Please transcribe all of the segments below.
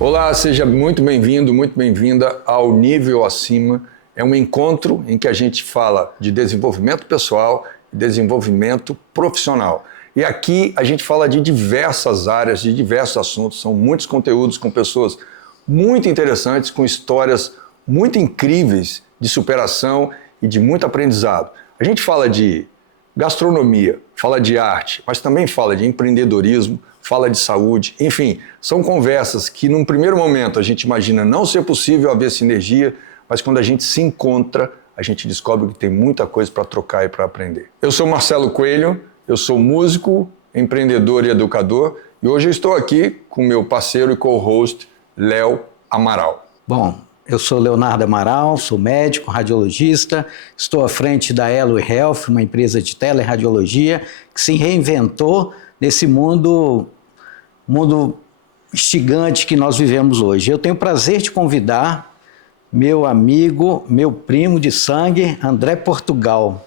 Olá, seja muito bem-vindo, muito bem-vinda ao Nível Acima. É um encontro em que a gente fala de desenvolvimento pessoal e desenvolvimento profissional. E aqui a gente fala de diversas áreas, de diversos assuntos, são muitos conteúdos com pessoas muito interessantes, com histórias muito incríveis de superação e de muito aprendizado. A gente fala de gastronomia, fala de arte, mas também fala de empreendedorismo, fala de saúde, enfim, são conversas que num primeiro momento a gente imagina não ser possível haver sinergia, mas quando a gente se encontra, a gente descobre que tem muita coisa para trocar e para aprender. Eu sou Marcelo Coelho, eu sou músico, empreendedor e educador, e hoje eu estou aqui com meu parceiro e co-host, Léo Amaral. Bom, eu sou Leonardo Amaral, sou médico, radiologista, estou à frente da Elo Health, uma empresa de teleradiologia que se reinventou nesse mundo instigante que nós vivemos hoje. Eu tenho o prazer de convidar meu amigo, meu primo de sangue, André Portugal.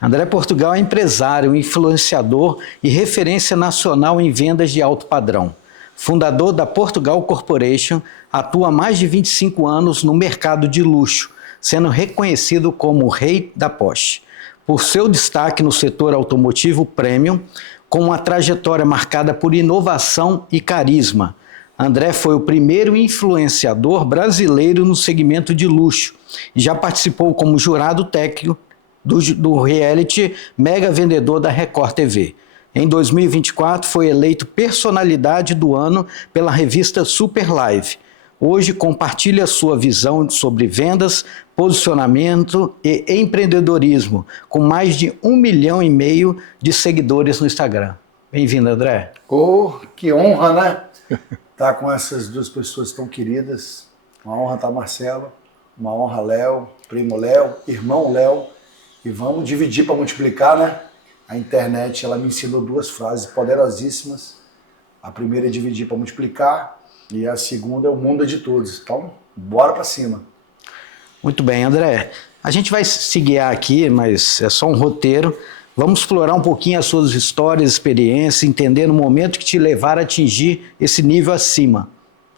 André Portugal é empresário, influenciador e referência nacional em vendas de alto padrão. Fundador da Portugal Corporation, atua há mais de 25 anos no mercado de luxo, sendo reconhecido como o rei da Porsche. Por seu destaque no setor automotivo premium, com uma trajetória marcada por inovação e carisma. André foi o primeiro influenciador brasileiro no segmento de luxo e já participou como jurado técnico do reality Mega Vendedor da Record TV. Em 2024 foi eleito personalidade do ano pela revista Super Live. Hoje compartilha sua visão sobre vendas, posicionamento e empreendedorismo, com mais de 1,5 milhão de seguidores no Instagram. Bem-vindo, André. Oh, que honra, né? Estar com essas duas pessoas tão queridas. Uma honra estar Marcelo, uma honra Léo, primo Léo, irmão Léo. E vamos dividir para multiplicar, né? A internet, ela me ensinou duas frases poderosíssimas. A primeira é dividir para multiplicar e a segunda é o mundo é de todos. Então, bora para cima. Muito bem, André. A gente vai se guiar aqui, mas é só um roteiro. Vamos explorar um pouquinho as suas histórias, experiências, entender o momento que te levaram a atingir esse nível acima,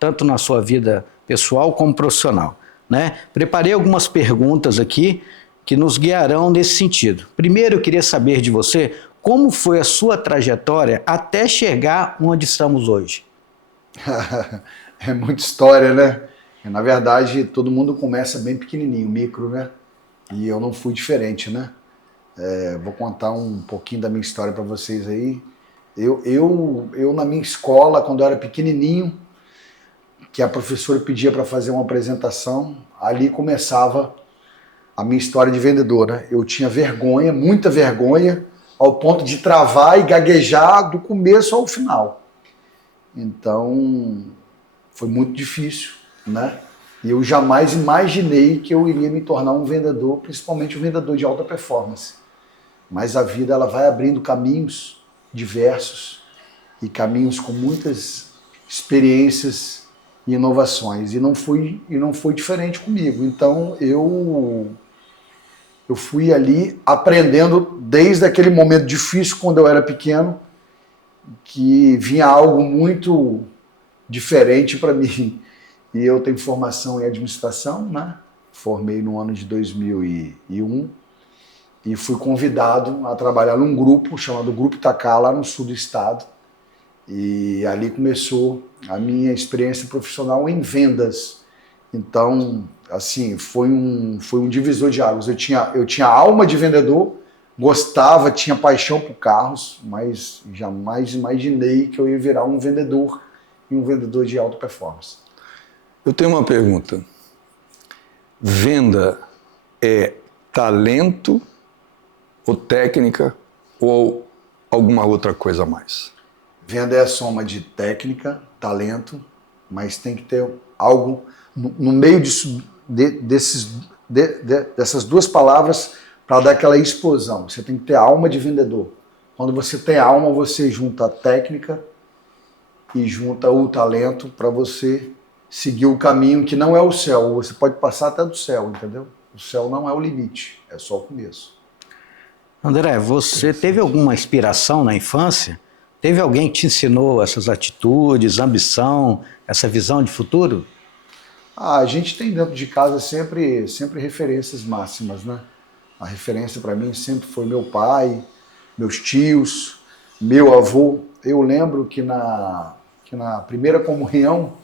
tanto na sua vida pessoal como profissional, né? Preparei algumas perguntas aqui que nos guiarão nesse sentido. Primeiro, eu queria saber de você como foi a sua trajetória até chegar onde estamos hoje. É muita história, né? Na verdade, todo mundo começa bem pequenininho, micro, né? E eu não fui diferente, né? Vou contar um pouquinho da minha história para vocês aí. Eu, na minha escola, quando eu era pequenininho, que a professora pedia para fazer uma apresentação, ali começava a minha história de vendedor, né? Eu tinha vergonha, muita vergonha, ao ponto de travar e gaguejar do começo ao final. Então, foi muito difícil, né? E eu jamais imaginei que eu iria me tornar um vendedor, principalmente um vendedor de alta performance. Mas a vida, ela vai abrindo caminhos diversos e caminhos com muitas experiências e inovações. E não foi diferente comigo. Então, eu fui ali aprendendo desde aquele momento difícil, quando eu era pequeno, que vinha algo muito diferente para mim. E eu tenho formação em administração, né? Formei no ano de 2001 e fui convidado a trabalhar num grupo chamado Grupo Itaká, lá no sul do estado. E ali começou a minha experiência profissional em vendas. Então, assim, foi um divisor de águas. Eu tinha alma de vendedor, gostava, tinha paixão por carros, mas jamais imaginei que eu ia virar um vendedor e um vendedor de alta performance. Eu tenho uma pergunta. Venda é talento ou técnica ou alguma outra coisa a mais? Venda é a soma de técnica, talento, mas tem que ter algo no meio dessas duas palavras para dar aquela explosão. Você tem que ter a alma de vendedor. Quando você tem alma, você junta a técnica e junta o talento para você seguir o caminho que não é o céu. Você pode passar até do céu, entendeu? O céu não é o limite, é só o começo. André, você teve alguma inspiração na infância Teve alguém que te ensinou essas atitudes, ambição, essa visão de futuro? A gente tem dentro de casa sempre referências máximas, né? A referência para mim sempre foi meu pai, meus tios, meu avô. Eu lembro que na primeira comunhão,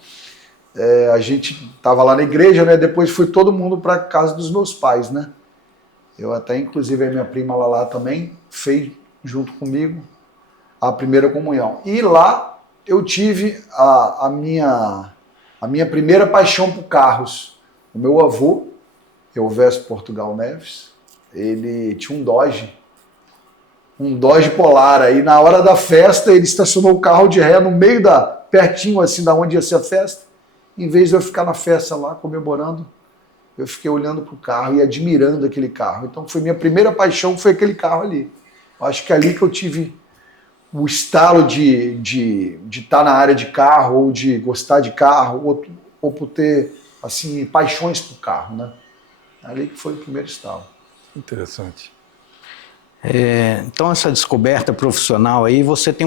a gente estava lá na igreja, né? Depois foi todo mundo para casa dos meus pais, né? Eu até, inclusive, a minha prima Lala também fez junto comigo a primeira comunhão. E lá eu tive a minha primeira paixão por carros. O meu avô, Elvésio Portugal Neves, ele tinha um Dodge Polar. Aí na hora da festa ele estacionou o carro de ré no meio pertinho assim da onde ia ser a festa. Em vez de eu ficar na festa lá comemorando, eu fiquei olhando para o carro e admirando aquele carro. Então foi minha primeira paixão, foi aquele carro ali. Eu acho que é ali que eu tive o estalo de estar na área de carro, ou de gostar de carro, ou por ter assim, paixões por carro, né? É ali que foi o primeiro estalo. Interessante. Então essa descoberta profissional aí, você tem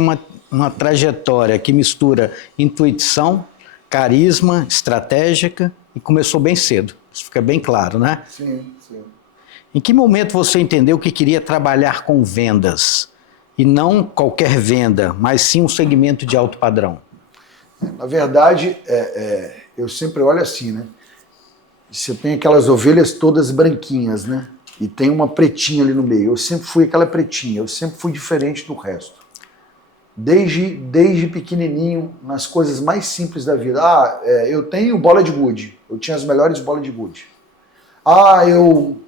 uma trajetória que mistura intuição, carisma, estratégica e começou bem cedo. Isso fica bem claro, né? Sim, sim. Em que momento você entendeu que queria trabalhar com vendas? E não qualquer venda, mas sim um segmento de alto padrão? Na verdade, eu sempre olho assim, né? Você tem aquelas ovelhas todas branquinhas, né? E tem uma pretinha ali no meio. Eu sempre fui aquela pretinha, eu sempre fui diferente do resto. Desde pequenininho, nas coisas mais simples da vida. Eu tenho bola de gude. Eu tinha as melhores bolas de gude.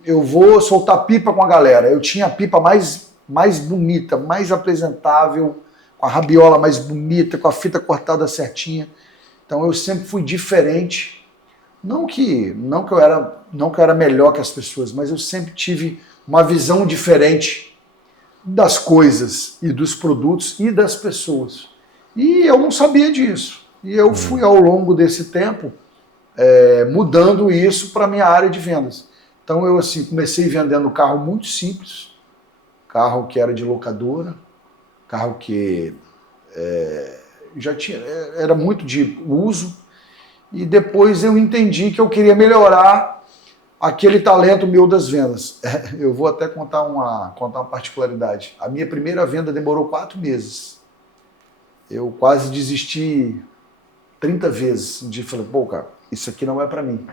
Eu vou soltar pipa com a galera. Eu tinha a pipa mais bonita, mais apresentável, com a rabiola mais bonita, com a fita cortada certinha. Então eu sempre fui diferente. Não que eu era melhor que as pessoas, mas eu sempre tive uma visão diferente das coisas e dos produtos e das pessoas. E eu não sabia disso. E eu fui, ao longo desse tempo, mudando isso para a minha área de vendas. Então eu assim, comecei vendendo carro muito simples, carro que era de locadora, carro que era muito de uso, e depois eu entendi que eu queria melhorar aquele talento meu das vendas. Eu vou até contar uma particularidade. A minha primeira venda demorou 4 meses. Eu quase desisti 30 vezes. Falei, pô, cara, isso aqui não é para mim.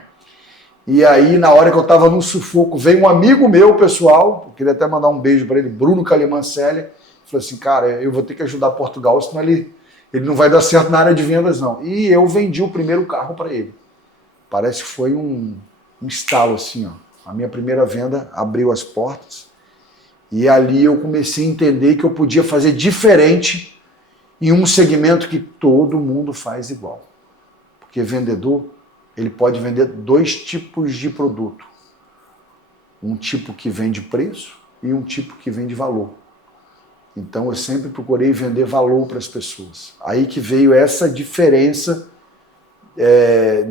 E aí, na hora que eu estava no sufoco, veio um amigo meu, pessoal, eu queria até mandar um beijo para ele, Bruno Caliman Célia, falou assim, cara, eu vou ter que ajudar Portugal, senão ele não vai dar certo na área de vendas, não. E eu vendi o primeiro carro para ele. Parece que foi um estalo assim, ó. A minha primeira venda abriu as portas e ali eu comecei a entender que eu podia fazer diferente em um segmento que todo mundo faz igual. Porque vendedor, ele pode vender 2 tipos de produto. Um tipo que vende preço e um tipo que vende valor. Então eu sempre procurei vender valor para as pessoas. Aí que veio essa diferença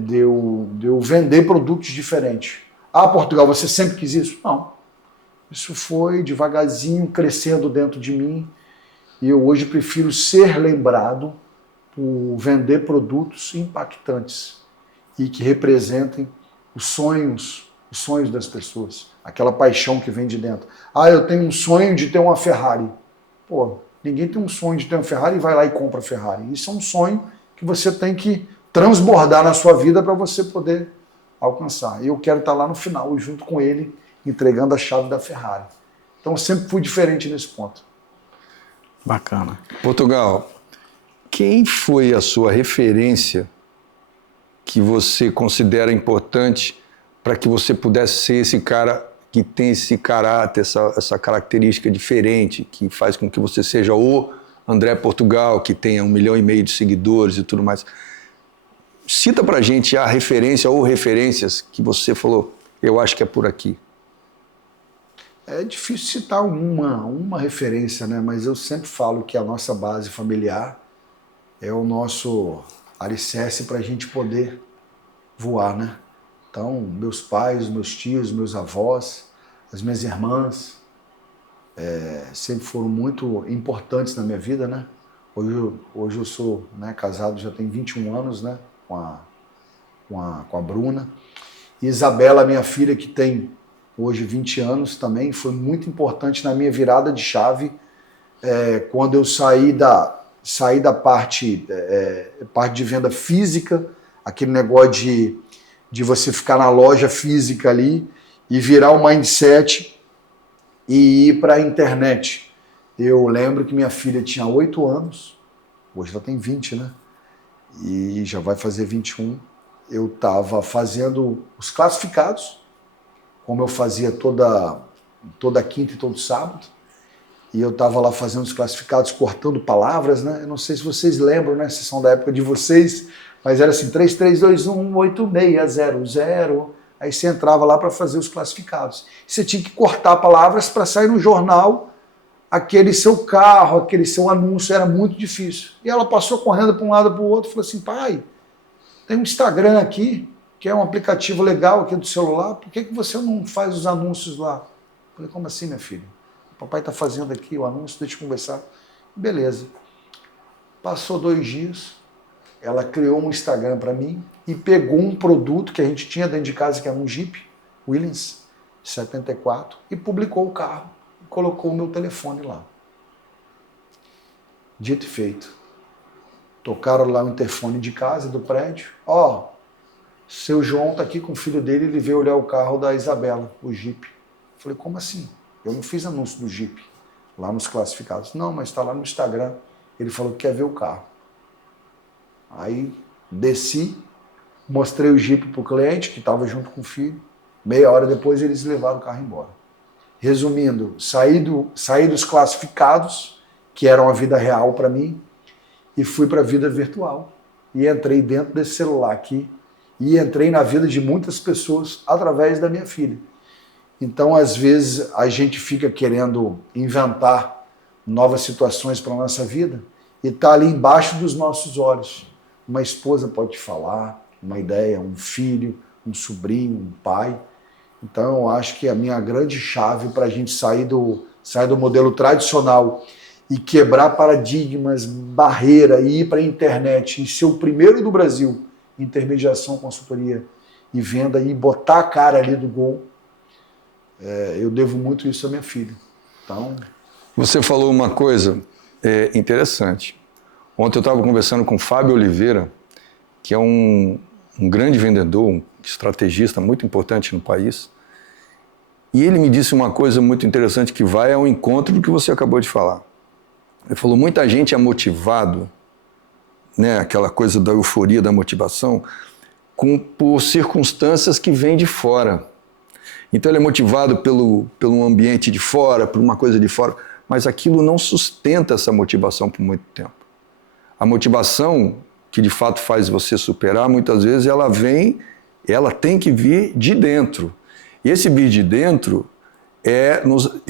de eu vender produtos diferentes. Portugal, você sempre quis isso? Não. Isso foi devagarzinho crescendo dentro de mim e eu hoje prefiro ser lembrado por vender produtos impactantes e que representem os sonhos das pessoas, aquela paixão que vem de dentro. Eu tenho um sonho de ter uma Ferrari. Pô, ninguém tem um sonho de ter uma Ferrari e vai lá e compra a Ferrari. Isso é um sonho que você tem que transbordar na sua vida para você poder alcançar. E eu quero estar lá no final, junto com ele, entregando a chave da Ferrari. Então eu sempre fui diferente nesse ponto. Bacana. Portugal, quem foi a sua referência que você considera importante para que você pudesse ser esse cara que tem esse caráter, essa característica diferente, que faz com que você seja o André Portugal, que tenha 1,5 milhão de seguidores e tudo mais? Cita pra gente a referência ou referências que você falou, eu acho que é por aqui. É difícil citar uma referência, né? Mas eu sempre falo que a nossa base familiar é o nosso alicerce para a gente poder voar, né? Então, meus pais, meus tios, meus avós, as minhas irmãs, sempre foram muito importantes na minha vida, né? Hoje eu sou, né, casado, já tem 21 anos, né, com a Bruna. E Isabela, minha filha, que tem hoje 20 anos também, foi muito importante na minha virada de chave, quando eu saí da parte de venda física, aquele negócio de você ficar na loja física ali e virar o mindset e ir para a internet. Eu lembro que minha filha tinha 8 anos, hoje ela tem 20, né? E já vai fazer 21. Eu estava fazendo os classificados, como eu fazia toda quinta e todo sábado, e eu estava lá fazendo os classificados, cortando palavras, né? Eu não sei se vocês lembram, né? Se são da época de vocês, mas era assim, 33218600, aí você entrava lá para fazer os classificados. Você tinha que cortar palavras para sair no jornal aquele seu carro, aquele seu anúncio, era muito difícil. E ela passou correndo para um lado para o outro e falou assim, pai, tem um Instagram aqui, que é um aplicativo legal aqui do celular, por que você não faz os anúncios lá? Eu falei, como assim, minha filha? O papai está fazendo aqui o anúncio, deixa eu conversar. Beleza. Passou 2 dias, ela criou um Instagram para mim e pegou um produto que a gente tinha dentro de casa, que era um Jeep Willys 74, e publicou o carro e colocou o meu telefone lá. Dito e feito. Tocaram lá o interfone de casa, do prédio. Ó, seu João tá aqui com o filho dele, ele veio olhar o carro da Isabela, o Jeep. Falei, como assim? Eu não fiz anúncio do Jeep lá nos classificados. Não, mas está lá no Instagram. Ele falou que quer ver o carro. Aí desci, mostrei o Jeep pro cliente, que estava junto com o filho. Meia hora depois eles levaram o carro embora. Resumindo, saí dos classificados, que eram a vida real para mim, e fui para a vida virtual. E entrei dentro desse celular aqui, e entrei na vida de muitas pessoas através da minha filha. Então, às vezes, a gente fica querendo inventar novas situações para a nossa vida e está ali embaixo dos nossos olhos. Uma esposa pode te falar, uma ideia, um filho, um sobrinho, um pai. Então, eu acho que a minha grande chave para a gente sair do modelo tradicional e quebrar paradigmas, barreira, e ir para a internet e ser o primeiro do Brasil, intermediação, consultoria e venda, e botar a cara ali do gol, eu devo muito isso à minha filha. Então, Você falou uma coisa interessante. Ontem eu estava conversando com o Fábio Oliveira, que é um grande vendedor, um estrategista muito importante no país, e ele me disse uma coisa muito interessante que vai ao encontro do que você acabou de falar. Ele falou, muita gente é motivado, né, aquela coisa da euforia, da motivação, por circunstâncias que vêm de fora. Então ele é motivado pelo ambiente de fora, por uma coisa de fora, mas aquilo não sustenta essa motivação por muito tempo. A motivação que de fato faz você superar, muitas vezes ela tem que vir de dentro. E esse vir de dentro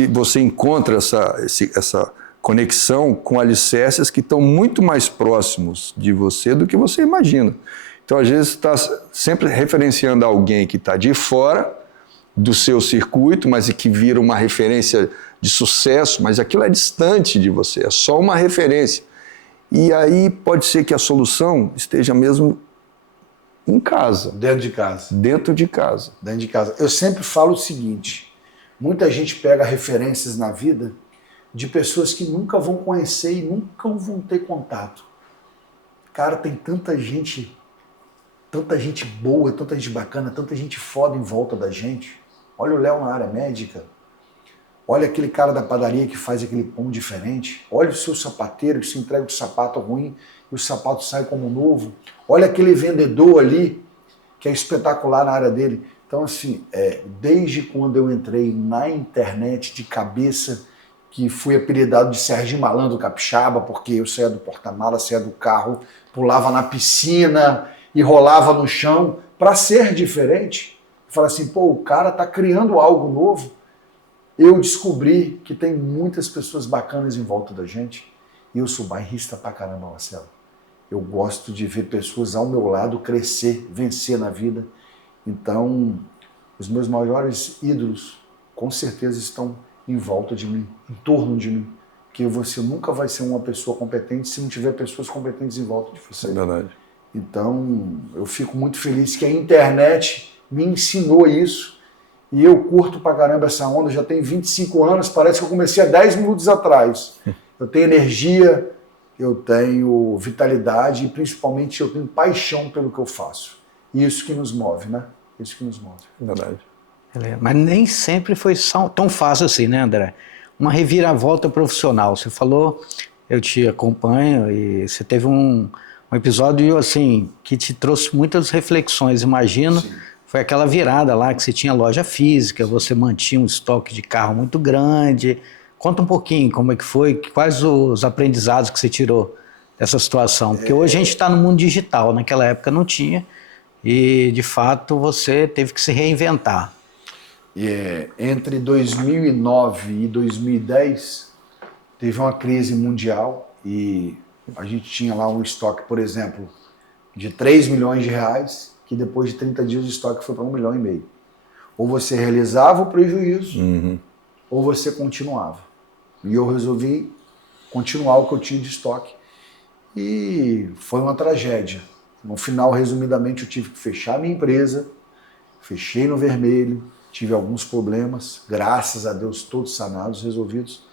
você encontra essa conexão com alicerces que estão muito mais próximos de você do que você imagina. Então, às vezes, está sempre referenciando alguém que está de fora do seu circuito, mas que vira uma referência de sucesso, mas aquilo é distante de você, é só uma referência. E aí pode ser que a solução esteja mesmo em casa. dentro de casa. Dentro de casa. Dentro de casa. Eu sempre falo o seguinte, muita gente pega referências na vida de pessoas que nunca vão conhecer e nunca vão ter contato. Cara, tem tanta gente boa, tanta gente bacana, tanta gente foda em volta da gente. Olha o Léo na área médica. Olha aquele cara da padaria que faz aquele pão diferente. Olha o seu sapateiro que se entrega o sapato ruim e o sapato sai como novo. Olha aquele vendedor ali que é espetacular na área dele. Então, assim, desde quando eu entrei na internet de cabeça, que fui apelidado de Serginho Malandro Capixaba, porque eu saía do porta-mala, saía do carro, pulava na piscina e rolava no chão para ser diferente. Fala assim, pô, o cara tá criando algo novo. Eu descobri que tem muitas pessoas bacanas em volta da gente e eu sou bairrista pra caramba, Marcelo. Eu gosto de ver pessoas ao meu lado crescer, vencer na vida. Então, os meus maiores ídolos com certeza estão em volta de mim, em torno de mim, porque você nunca vai ser uma pessoa competente se não tiver pessoas competentes em volta de você. É verdade. Então, eu fico muito feliz que a internet me ensinou isso e eu curto pra caramba essa onda, já tem 25 anos, parece que eu comecei há 10 minutos atrás. Eu tenho energia, eu tenho vitalidade e principalmente eu tenho paixão pelo que eu faço. E isso que nos move, né? Isso que nos move. É verdade. Mas nem sempre foi tão fácil assim, né, André? Uma reviravolta profissional. Você falou, eu te acompanho e você teve um episódio assim que te trouxe muitas reflexões. Imagino, Sim. foi aquela virada lá que você tinha loja física, você mantinha um estoque de carro muito grande. Conta um pouquinho como é que foi, quais os aprendizados que você tirou dessa situação. Porque hoje a gente está no mundo digital, naquela época não tinha. E, de fato, você teve que se reinventar. Entre 2009 e 2010, teve uma crise mundial e a gente tinha lá um estoque, por exemplo, de 3 milhões de reais, que depois de 30 dias o estoque foi para 1,5 milhão. Ou você realizava o prejuízo, ou você continuava. E eu resolvi continuar o que eu tinha de estoque. E foi uma tragédia. No final, resumidamente, eu tive que fechar a minha empresa, fechei no vermelho, tive alguns problemas, graças a Deus todos sanados, resolvidos,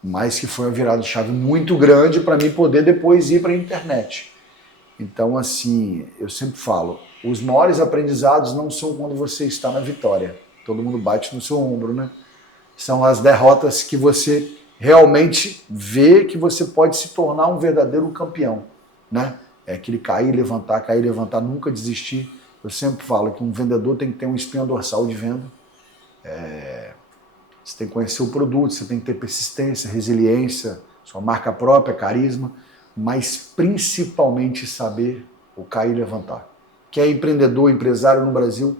mas que foi uma virada de chave muito grande para mim poder depois ir para a internet. Então, assim, eu sempre falo, os maiores aprendizados não são quando você está na vitória. Todo mundo bate no seu ombro, né? São as derrotas que você realmente vê que você pode se tornar um verdadeiro campeão, né? É aquele cair, levantar, nunca desistir. Eu sempre falo que um vendedor tem que ter uma espinha dorsal de venda. Você tem que conhecer o produto, você tem que ter persistência, resiliência, sua marca própria, carisma, mas principalmente saber o cair e levantar. Quem é empreendedor, empresário no Brasil,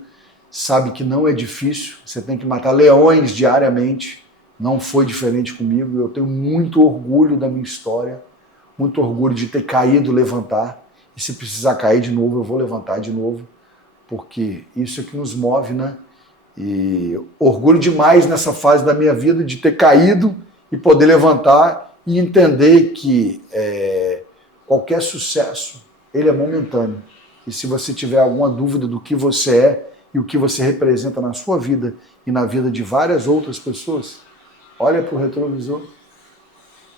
sabe que não é difícil, você tem que matar leões diariamente, não foi diferente comigo, eu tenho muito orgulho da minha história, muito orgulho de ter caído, levantar, e se precisar cair de novo, eu vou levantar de novo, porque isso é que nos move, né? E orgulho demais nessa fase da minha vida de ter caído e poder levantar e entender que qualquer sucesso, ele é momentâneo. E se você tiver alguma dúvida do que você é e o que você representa na sua vida e na vida de várias outras pessoas, olha para o retrovisor,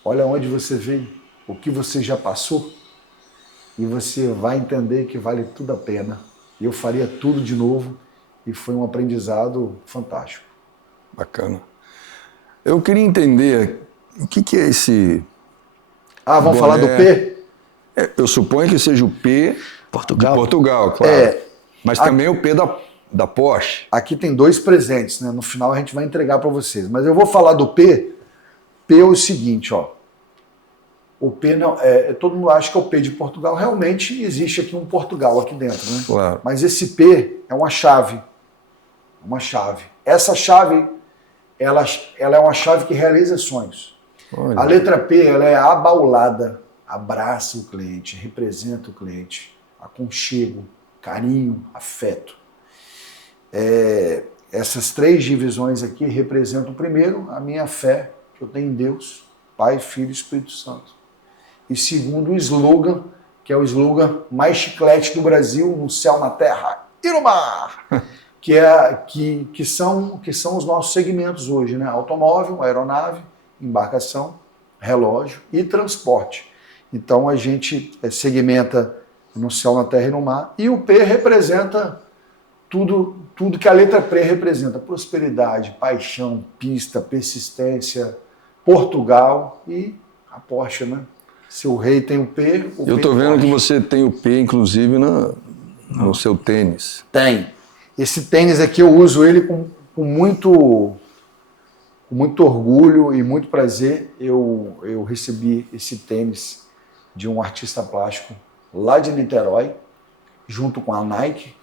olha onde você veio, o que você já passou, e você vai entender que vale tudo a pena. Eu faria tudo de novo e foi um aprendizado fantástico. Bacana. Eu queria entender o que é esse... Vamos falar do P? Eu suponho que seja o P Portugal. de Portugal, claro. Mas também o P da Porsche. Aqui tem 2 presentes, né? No final a gente vai entregar para vocês. Mas eu vou falar do P. P é o seguinte, ó. O P não, todo mundo acha que é o P de Portugal. Realmente existe aqui um Portugal aqui dentro, né? Claro. Mas esse P é uma chave. Uma chave. Essa chave, ela é uma chave que realiza sonhos. Olha. A letra P, ela é abaulada. Abraça o cliente, representa o cliente. Aconchego, carinho, afeto. Essas 3 divisões aqui representam, primeiro, a minha fé que eu tenho em Deus, Pai, Filho e Espírito Santo. E segundo, o slogan, que é o slogan mais chiclete do Brasil, no céu, na terra e no mar, que são os nossos segmentos hoje, né? Automóvel, aeronave, embarcação, relógio e transporte. Então a gente segmenta no céu, na terra e no mar, e o P representa tudo que a letra P representa: prosperidade, paixão, pista, persistência, Portugal e a Porsche, né? Se o rei tem o P, o P Eu estou vendo Porsche. que você tem o P, inclusive, no seu tênis. Tem. Esse tênis aqui eu uso ele com muito orgulho e muito prazer. Eu recebi esse tênis de um artista plástico lá de Niterói, junto com a Nike.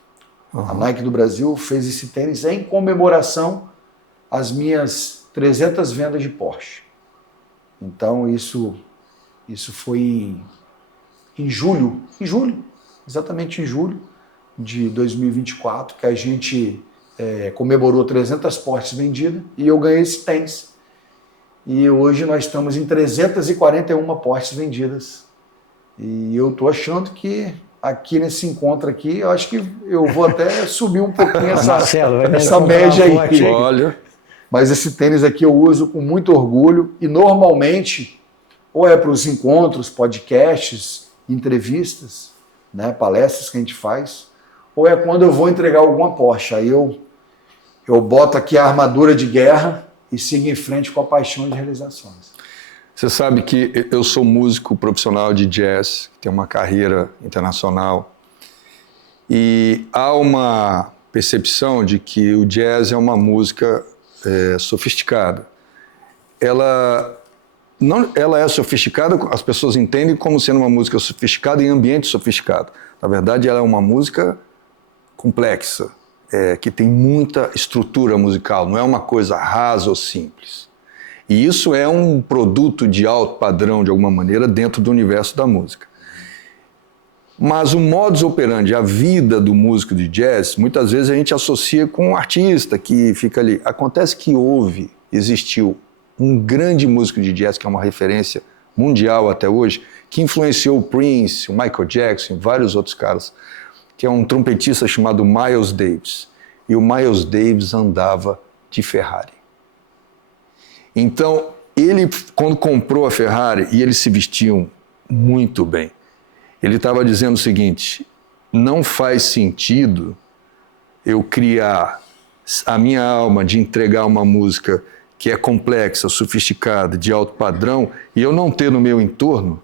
A Nike do Brasil fez esse tênis em comemoração às minhas 300 vendas de Porsche. Então isso foi em julho, exatamente em julho de 2024, que a gente comemorou 300 Porsches vendidas e eu ganhei esse tênis. E hoje nós estamos em 341 Porsches vendidas. E eu estou achando que aqui nesse encontro aqui, eu acho que eu vou até subir um pouquinho essa média aí. Olha. Mas esse tênis aqui eu uso com muito orgulho e normalmente ou é para os encontros, podcasts, entrevistas, né, palestras que a gente faz, ou é quando eu vou entregar alguma Porsche. Aí eu boto aqui a armadura de guerra e sigo em frente com a paixão de realizações. Você sabe que eu sou músico profissional de jazz, tenho uma carreira internacional, e há uma percepção de que o jazz é uma música sofisticada. Ela é sofisticada, as pessoas entendem como sendo uma música sofisticada em ambiente sofisticado. Na verdade, ela é uma música complexa, que tem muita estrutura musical, não é uma coisa rasa ou simples. E isso é um produto de alto padrão, de alguma maneira, dentro do universo da música. Mas o modus operandi, a vida do músico de jazz, muitas vezes a gente associa com um artista que fica ali. Acontece que existiu um grande músico de jazz, que é uma referência mundial até hoje, que influenciou o Prince, o Michael Jackson e vários outros caras, que é um trompetista chamado Miles Davis. E o Miles Davis andava de Ferrari. Então, ele, quando comprou a Ferrari, e eles se vestiam muito bem, ele estava dizendo o seguinte: não faz sentido eu criar a minha alma de entregar uma música que é complexa, sofisticada, de alto padrão, e eu não ter no meu entorno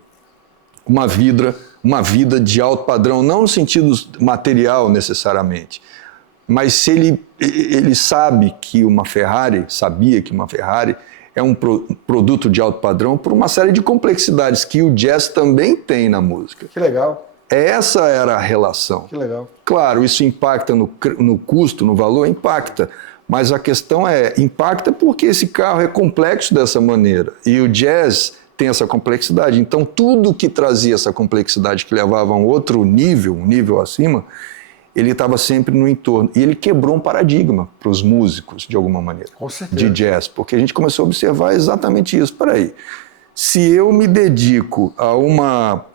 uma vida de alto padrão, não no sentido material necessariamente, mas se ele sabia que uma Ferrari é um produto de alto padrão por uma série de complexidades que o jazz também tem na música. Que legal. Essa era a relação. Que legal. Claro, isso impacta no custo, no valor, impacta. Mas a questão impacta porque esse carro é complexo dessa maneira. E o jazz tem essa complexidade. Então, tudo que trazia essa complexidade, que levava a um outro nível, um nível acima, ele estava sempre no entorno. E ele quebrou um paradigma para os músicos, de alguma maneira, de jazz. Porque a gente começou a observar exatamente isso. Espera aí, se eu me dedico a uma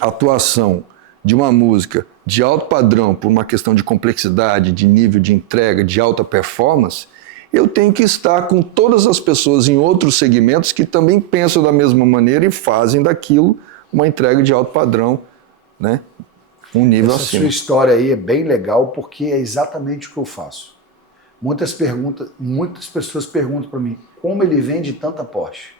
atuação de uma música de alto padrão, por uma questão de complexidade, de nível de entrega, de alta performance, eu tenho que estar com todas as pessoas em outros segmentos que também pensam da mesma maneira e fazem daquilo uma entrega de alto padrão, né? Um nível Essa acima. sua história aí é bem legal porque é exatamente o que eu faço. Muitas pessoas perguntam para mim como ele vende tanta Porsche.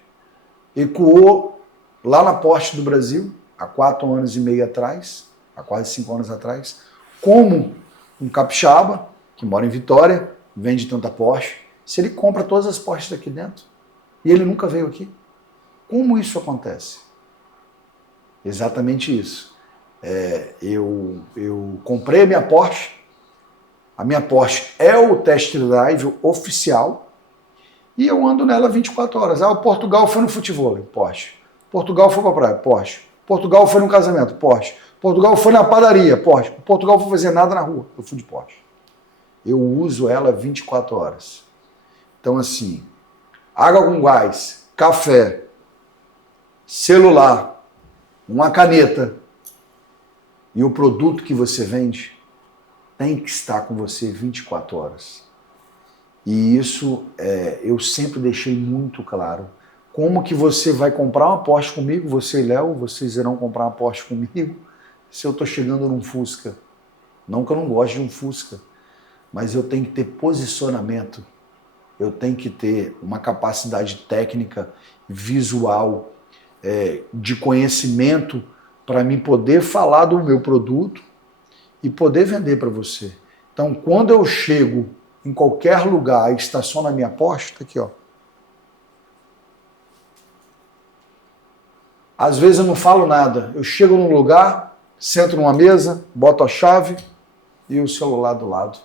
Ecoou lá na Porsche do Brasil, há 4 anos e meio atrás, há quase 5 anos atrás, como um capixaba, que mora em Vitória, vende tanta Porsche, se ele compra todas as Porsches daqui dentro, e ele nunca veio aqui. Como isso acontece? Exatamente isso. Eu comprei a minha Porsche é o test drive oficial, e eu ando nela 24 horas. O Portugal foi no futebol, Porsche. Portugal foi pra praia, Porsche. Portugal foi no casamento, Porsche. Portugal foi na padaria, Porsche. Portugal foi fazer nada na rua, eu fui de Porsche. Eu uso ela 24 horas. Então, assim, água com gás, café, celular, uma caneta e o produto que você vende tem que estar com você 24 horas. E isso eu sempre deixei muito claro. Como que você vai comprar uma Porsche comigo, você e Léo, vocês irão comprar uma Porsche comigo, se eu estou chegando num Fusca? Não que eu não goste de um Fusca, mas eu tenho que ter posicionamento, eu tenho que ter uma capacidade técnica, visual, de conhecimento, para mim poder falar do meu produto e poder vender para você. Então, quando eu chego em qualquer lugar e estaciono a minha Porsche, tá aqui, ó. Às vezes eu não falo nada. Eu chego num lugar, sento numa mesa, boto a chave e o celular do lado.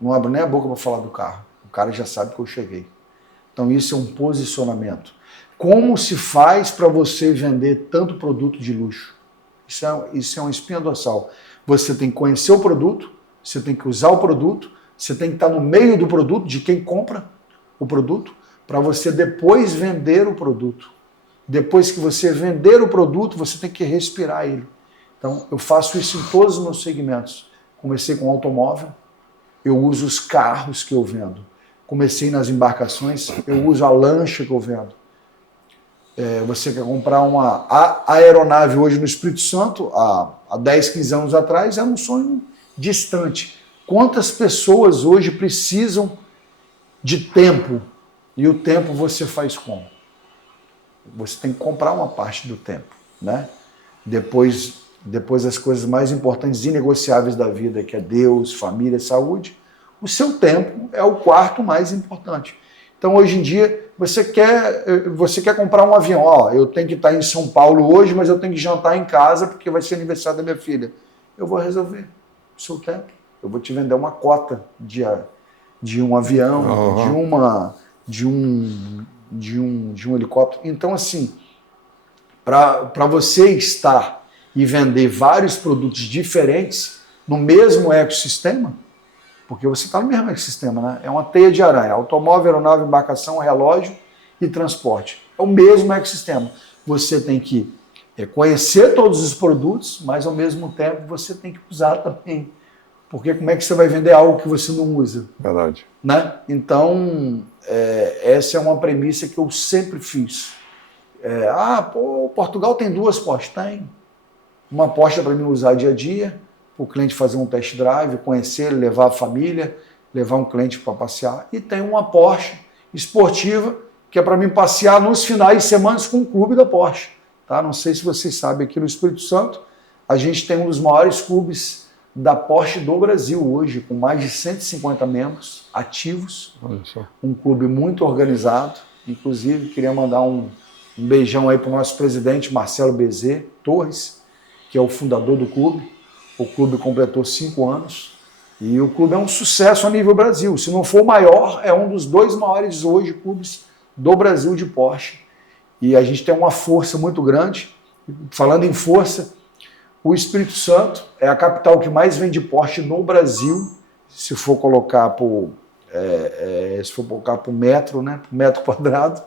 Não abro nem a boca para falar do carro. O cara já sabe que eu cheguei. Então isso é um posicionamento. Como se faz para você vender tanto produto de luxo? Isso é uma espinha dorsal. Você tem que conhecer o produto, você tem que usar o produto, você tem que estar no meio do produto, de quem compra o produto, para você depois vender o produto. Depois que você vender o produto, você tem que respirar ele. Então, eu faço isso em todos os meus segmentos. Comecei com automóvel, eu uso os carros que eu vendo. Comecei nas embarcações, eu uso a lancha que eu vendo. Você quer comprar uma aeronave hoje no Espírito Santo, há 10, 15 anos atrás, era um sonho distante. Quantas pessoas hoje precisam de tempo? E o tempo você faz como? Você tem que comprar uma parte do tempo, né? Depois das coisas mais importantes e inegociáveis da vida, que é Deus, família, saúde, o seu tempo é o quarto mais importante. Então, hoje em dia, você quer comprar um avião. Ó, eu tenho que estar em São Paulo hoje, mas eu tenho que jantar em casa porque vai ser aniversário da minha filha. Eu vou resolver o seu tempo. Eu vou te vender uma cota de um avião, de um helicóptero. Então, assim, para você estar e vender vários produtos diferentes no mesmo ecossistema, porque você está no mesmo ecossistema, né? É uma teia de aranha, automóvel, aeronave, embarcação, relógio e transporte. É o mesmo ecossistema. Você tem que conhecer todos os produtos, mas ao mesmo tempo você tem que usar também. Porque como é que você vai vender algo que você não usa? Verdade. Né? Então, essa é uma premissa que eu sempre fiz. Portugal tem 2 Porsche. Tem. Uma Porsche é para mim usar dia a dia, o cliente fazer um test drive, conhecer, levar a família, levar um cliente para passear. E tem uma Porsche esportiva, que é para mim passear nos finais de semana com o clube da Porsche. Tá? Não sei se vocês sabem, aqui no Espírito Santo, a gente tem um dos maiores clubes da Porsche do Brasil hoje, com mais de 150 membros ativos. Olha só. Um clube muito organizado. Inclusive, queria mandar um beijão aí para o nosso presidente, Marcelo Bezerra Torres, que é o fundador do clube. O clube completou 5 anos e o clube é um sucesso a nível Brasil. Se não for o maior, é um dos 2 maiores hoje clubes do Brasil de Porsche. E a gente tem uma força muito grande. Falando em força, o Espírito Santo é a capital que mais vende Porsche no Brasil, se for colocar por metro, né, por metro quadrado.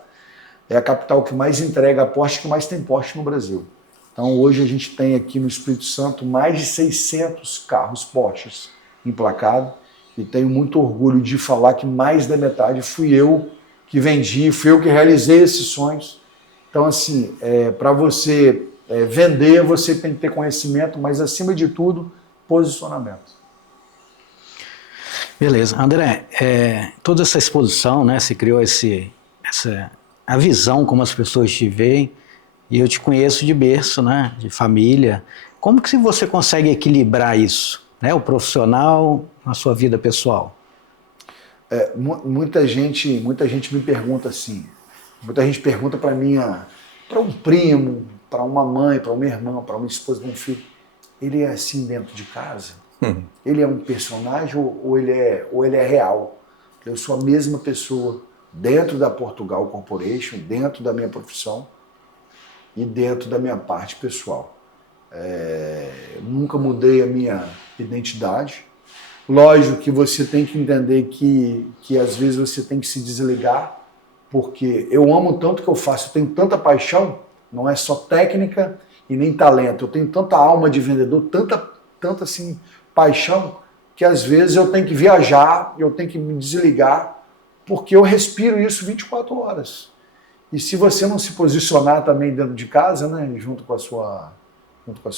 É a capital que mais entrega Porsche, que mais tem Porsche no Brasil. Então, hoje a gente tem aqui no Espírito Santo mais de 600 carros Porsches emplacados e tenho muito orgulho de falar que mais da metade fui eu que vendi, fui eu que realizei esses sonhos. Então, assim, para você vender, você tem que ter conhecimento, mas, acima de tudo, posicionamento. Beleza. André, toda essa exposição, né, você criou a visão como as pessoas te veem, e eu te conheço de berço, né, de família. Como que você consegue equilibrar isso, né, o profissional na sua vida pessoal? Muita gente me pergunta assim, muita gente pergunta para um primo, para uma mãe, para uma irmã, para uma esposa, para um filho, ele é assim dentro de casa? Ele é um personagem ou ele é real? Eu sou a mesma pessoa dentro da Portugal Corporation, dentro da minha profissão e dentro da minha parte pessoal. Nunca mudei a minha identidade. Lógico que você tem que entender que às vezes você tem que se desligar, porque eu amo tanto que eu faço, eu tenho tanta paixão, não é só técnica e nem talento, eu tenho tanta alma de vendedor, tanta assim, paixão, que às vezes eu tenho que viajar, eu tenho que me desligar, porque eu respiro isso 24 horas. E se você não se posicionar também dentro de casa, né, junto com a sua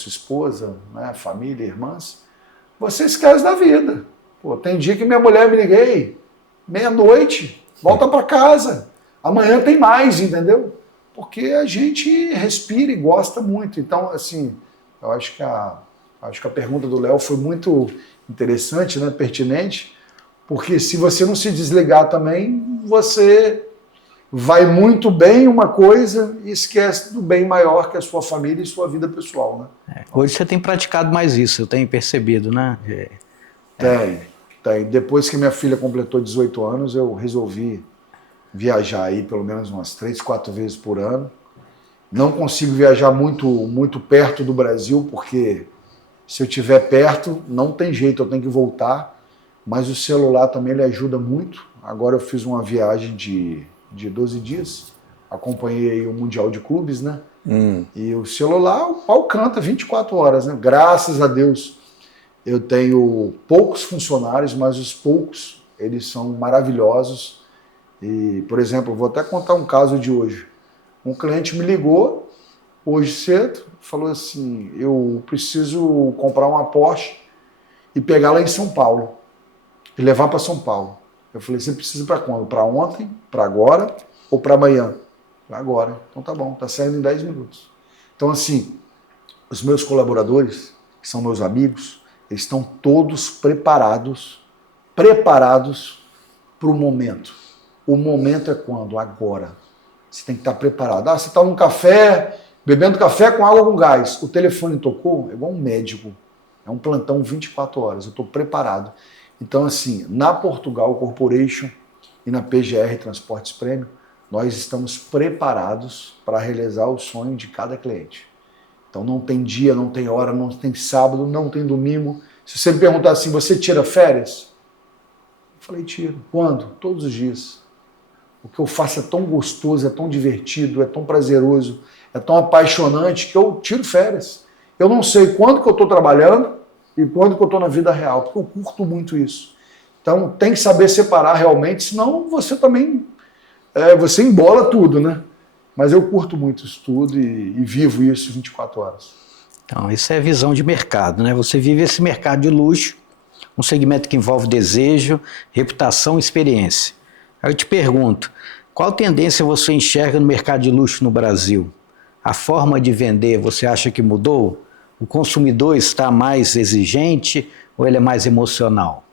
esposa, né, família, irmãs, você esquece da vida. Pô, tem dia que minha mulher me liguei, meia-noite, volta para casa. Amanhã tem mais, entendeu? Porque a gente respira e gosta muito. Então, assim, eu acho que a pergunta do Léo foi muito interessante, né, pertinente, porque se você não se desligar também, você vai muito bem uma coisa e esquece do bem maior que a sua família e sua vida pessoal, né? Hoje você tem praticado mais isso, eu tenho percebido, né? Tem. Depois que minha filha completou 18 anos, eu resolvi viajar aí pelo menos umas 3, 4 vezes por ano. Não consigo viajar muito perto do Brasil, porque se eu estiver perto, não tem jeito, eu tenho que voltar. Mas o celular também ele ajuda muito. Agora eu fiz uma viagem de de 12 dias, acompanhei aí o Mundial de Clubes, né? E o celular, o pau canta 24 horas, né? Graças a Deus, eu tenho poucos funcionários, mas os poucos, eles são maravilhosos. E, por exemplo, vou até contar um caso de hoje. Um cliente me ligou hoje cedo, falou assim, eu preciso comprar uma Porsche e pegar lá em São Paulo e levar para São Paulo. Eu falei, você precisa para quando? Para ontem, para agora ou para amanhã? Para agora. Então tá bom, tá saindo em 10 minutos. Então assim, os meus colaboradores, que são meus amigos, eles estão todos preparados para o momento. O momento é quando? Agora. Você tem que estar preparado. Você está num café, bebendo café com água com gás. O telefone tocou, é igual um médico. É um plantão 24 horas. Eu estou preparado. Então, assim, na Portugal Corporation e na PGR Transportes Premium, nós estamos preparados para realizar o sonho de cada cliente. Então, não tem dia, não tem hora, não tem sábado, não tem domingo. Se você me perguntar assim, você tira férias? Eu falei, tiro. Quando? Todos os dias. O que eu faço é tão gostoso, é tão divertido, é tão prazeroso, é tão apaixonante que eu tiro férias. Eu não sei quando que eu estou trabalhando e quando que eu estou na vida real, porque eu curto muito isso. Então tem que saber separar realmente, senão você também você embola tudo, né? Mas eu curto muito isso tudo e vivo isso 24 horas. Então, isso é visão de mercado, né? Você vive esse mercado de luxo, um segmento que envolve desejo, reputação e experiência. Aí eu te pergunto, qual tendência você enxerga no mercado de luxo no Brasil? A forma de vender, você acha que mudou? O consumidor está mais exigente ou ele é mais emocional?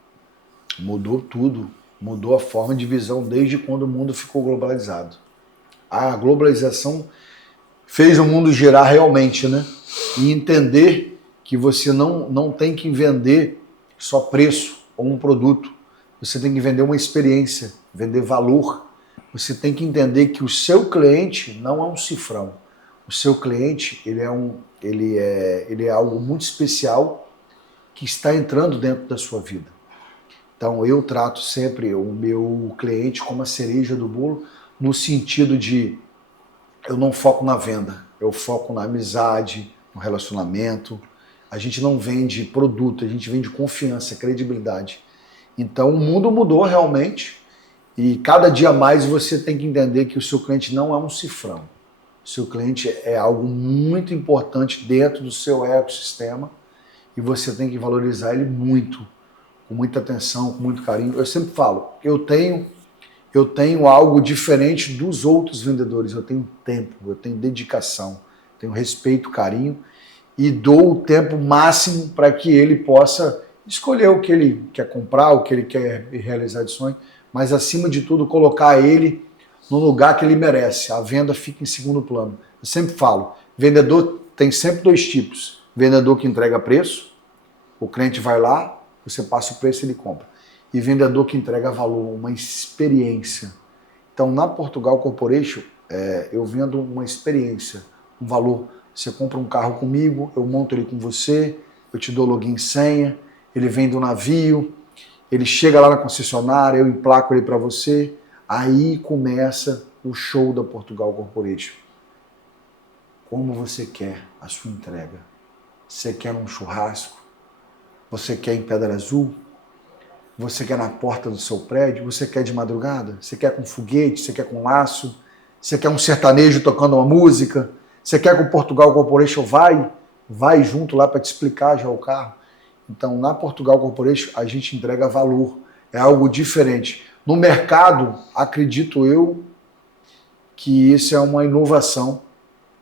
Mudou tudo. Mudou a forma de visão desde quando o mundo ficou globalizado. A globalização fez o mundo girar realmente, né? E entender que você não tem que vender só preço ou um produto. Você tem que vender uma experiência, vender valor. Você tem que entender que o seu cliente não é um cifrão. O seu cliente ele é algo muito especial que está entrando dentro da sua vida. Então eu trato sempre o meu cliente como a cereja do bolo, no sentido de eu não foco na venda, eu foco na amizade, no relacionamento. A gente não vende produto, a gente vende confiança, credibilidade. Então o mundo mudou realmente e cada dia mais você tem que entender que o seu cliente não é um cifrão. O seu cliente é algo muito importante dentro do seu ecossistema e você tem que valorizar ele muito, com muita atenção, com muito carinho. Eu sempre falo, eu tenho algo diferente dos outros vendedores. Eu tenho tempo, eu tenho dedicação, tenho respeito, carinho e dou o tempo máximo para que ele possa escolher o que ele quer comprar, o que ele quer realizar de sonho, mas acima de tudo colocar ele no lugar que ele merece. A venda fica em segundo plano. Eu sempre falo, vendedor tem sempre dois tipos. Vendedor que entrega preço, o cliente vai lá, você passa o preço e ele compra. E vendedor que entrega valor, uma experiência. Então, na Portugal Corporation, eu vendo uma experiência, um valor. Você compra um carro comigo, eu monto ele com você, eu te dou login e senha, ele vem do navio, ele chega lá na concessionária, eu emplaco ele para você. Aí começa o show da Portugal Corporation. Como você quer a sua entrega? Você quer um churrasco? Você quer em Pedra Azul? Você quer na porta do seu prédio? Você quer de madrugada? Você quer com foguete? Você quer com laço? Você quer um sertanejo tocando uma música? Você quer que o Portugal Corporation vai junto lá para te explicar já o carro? Então, na Portugal Corporation, a gente entrega valor. É algo diferente. No mercado, acredito eu que isso é uma inovação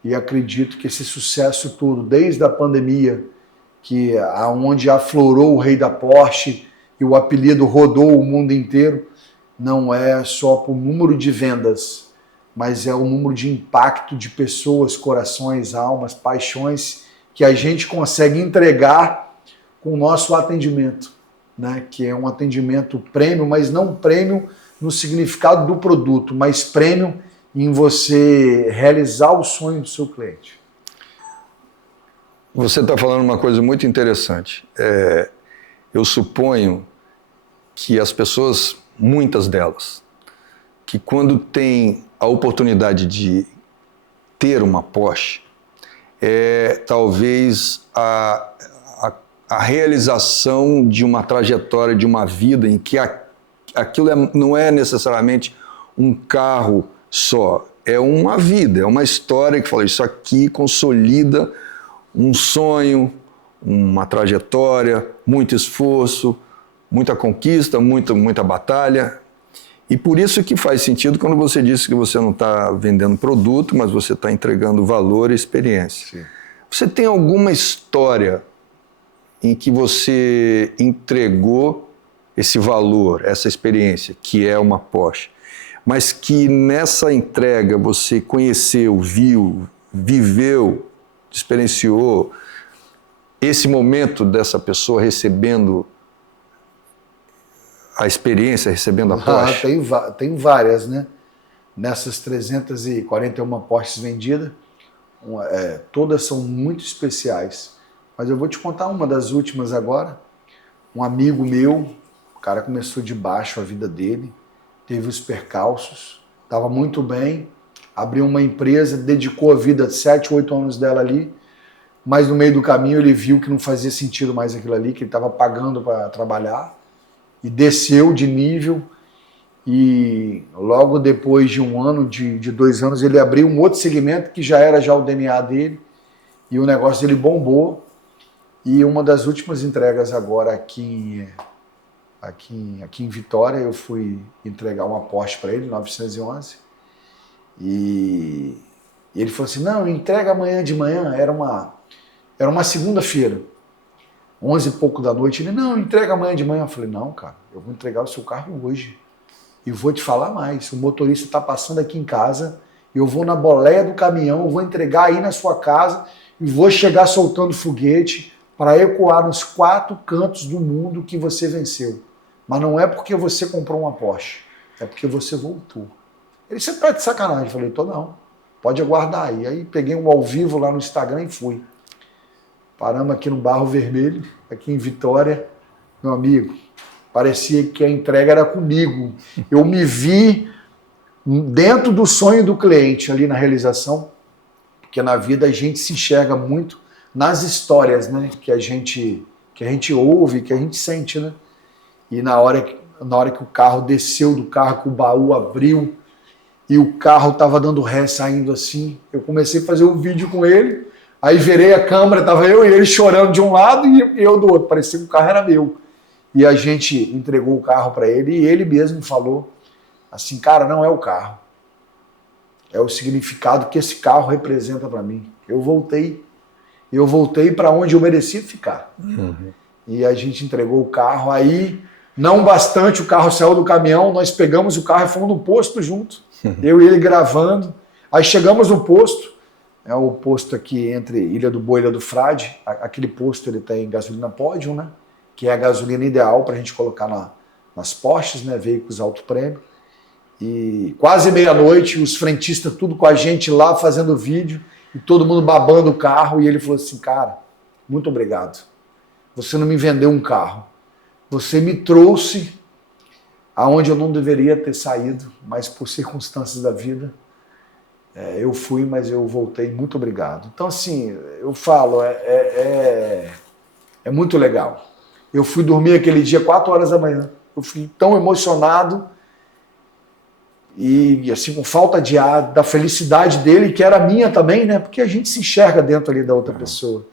e acredito que esse sucesso todo, desde a pandemia, que aonde aflorou o rei da Porsche e o apelido rodou o mundo inteiro, não é só por número de vendas, mas é o número de impacto de pessoas, corações, almas, paixões que a gente consegue entregar com o nosso atendimento, né? Que é um atendimento premium, mas não premium no significado do produto, mas premium em você realizar o sonho do seu cliente. Você está falando uma coisa muito interessante. Eu suponho que as pessoas, muitas delas, que quando tem a oportunidade de ter uma Porsche, é talvez a realização de uma trajetória, de uma vida em que aquilo não é necessariamente um carro só, é uma vida, é uma história que fala, isso aqui consolida um sonho, uma trajetória, muito esforço, muita conquista, muita batalha. E por isso que faz sentido quando você disse que você não está vendendo produto, mas você está entregando valor e experiência. Sim. Você tem alguma história em que você entregou esse valor, essa experiência, que é uma Porsche, mas que nessa entrega você conheceu, viu, viveu, experienciou esse momento dessa pessoa recebendo a experiência, recebendo a Porsche? Tem várias, né? Nessas 341 Porsches vendidas, todas são muito especiais. Mas eu vou te contar uma das últimas agora. Um amigo meu, o cara começou de baixo a vida dele, teve os percalços, estava muito bem, abriu uma empresa, dedicou a vida, 7, 8 anos dela ali, mas no meio do caminho ele viu que não fazia sentido mais aquilo ali, que ele estava pagando para trabalhar, e desceu de nível, e logo depois de 1 ano, de 2 anos, ele abriu um outro segmento que já era o DNA dele, e o negócio dele bombou. E uma das últimas entregas agora aqui em Vitória, eu fui entregar uma Porsche para ele, 911, e ele falou assim, não, entrega amanhã de manhã, era uma segunda-feira, 11 e pouco da noite, ele, não, entrega amanhã de manhã. Eu falei, não, cara, eu vou entregar o seu carro hoje, e vou te falar mais, o motorista está passando aqui em casa, eu vou na boleia do caminhão, eu vou entregar aí na sua casa, e vou chegar soltando foguete, para ecoar nos 4 cantos do mundo que você venceu. Mas não é porque você comprou uma Porsche, é porque você voltou. Ele, você tá de sacanagem? Eu falei, tô não, pode aguardar aí. Aí peguei um ao vivo lá no Instagram e fui. Paramos aqui no Barro Vermelho, aqui em Vitória. Meu amigo, parecia que a entrega era comigo. Eu me vi dentro do sonho do cliente ali na realização, porque na vida a gente se enxerga muito nas histórias, né, que a gente ouve, que a gente sente, né? E na hora que o carro desceu do carro, que o baú abriu e o carro estava dando ré saindo assim, eu comecei a fazer um vídeo com ele, aí virei a câmera, tava eu e ele chorando de um lado e eu do outro, parecia que o carro era meu. E a gente entregou o carro para ele e ele mesmo falou assim, cara, não é o carro, é o significado que esse carro representa para mim. Eu voltei para onde eu merecia ficar. Uhum. E a gente entregou o carro, aí, não bastante, o carro saiu do caminhão, nós pegamos o carro e fomos no posto junto, eu e ele gravando. Aí chegamos no posto, é o posto aqui entre Ilha do Boa e Ilha do Frade, aquele posto ele tem gasolina Podium, né? Que é a gasolina ideal para a gente colocar nas Porsches, né? Veículos alto prêmio. E quase meia-noite, os frentistas tudo com a gente lá fazendo vídeo, e todo mundo babando o carro, e ele falou assim, cara, muito obrigado. Você não me vendeu um carro. Você me trouxe aonde eu não deveria ter saído, mas por circunstâncias da vida, eu fui, mas eu voltei, muito obrigado. Então, assim, eu falo, é muito legal. Eu fui dormir aquele dia 4 horas da manhã. Eu fui tão emocionado, e assim, com falta de ar, da felicidade dele, que era minha também, né? Porque a gente se enxerga dentro ali da outra pessoa.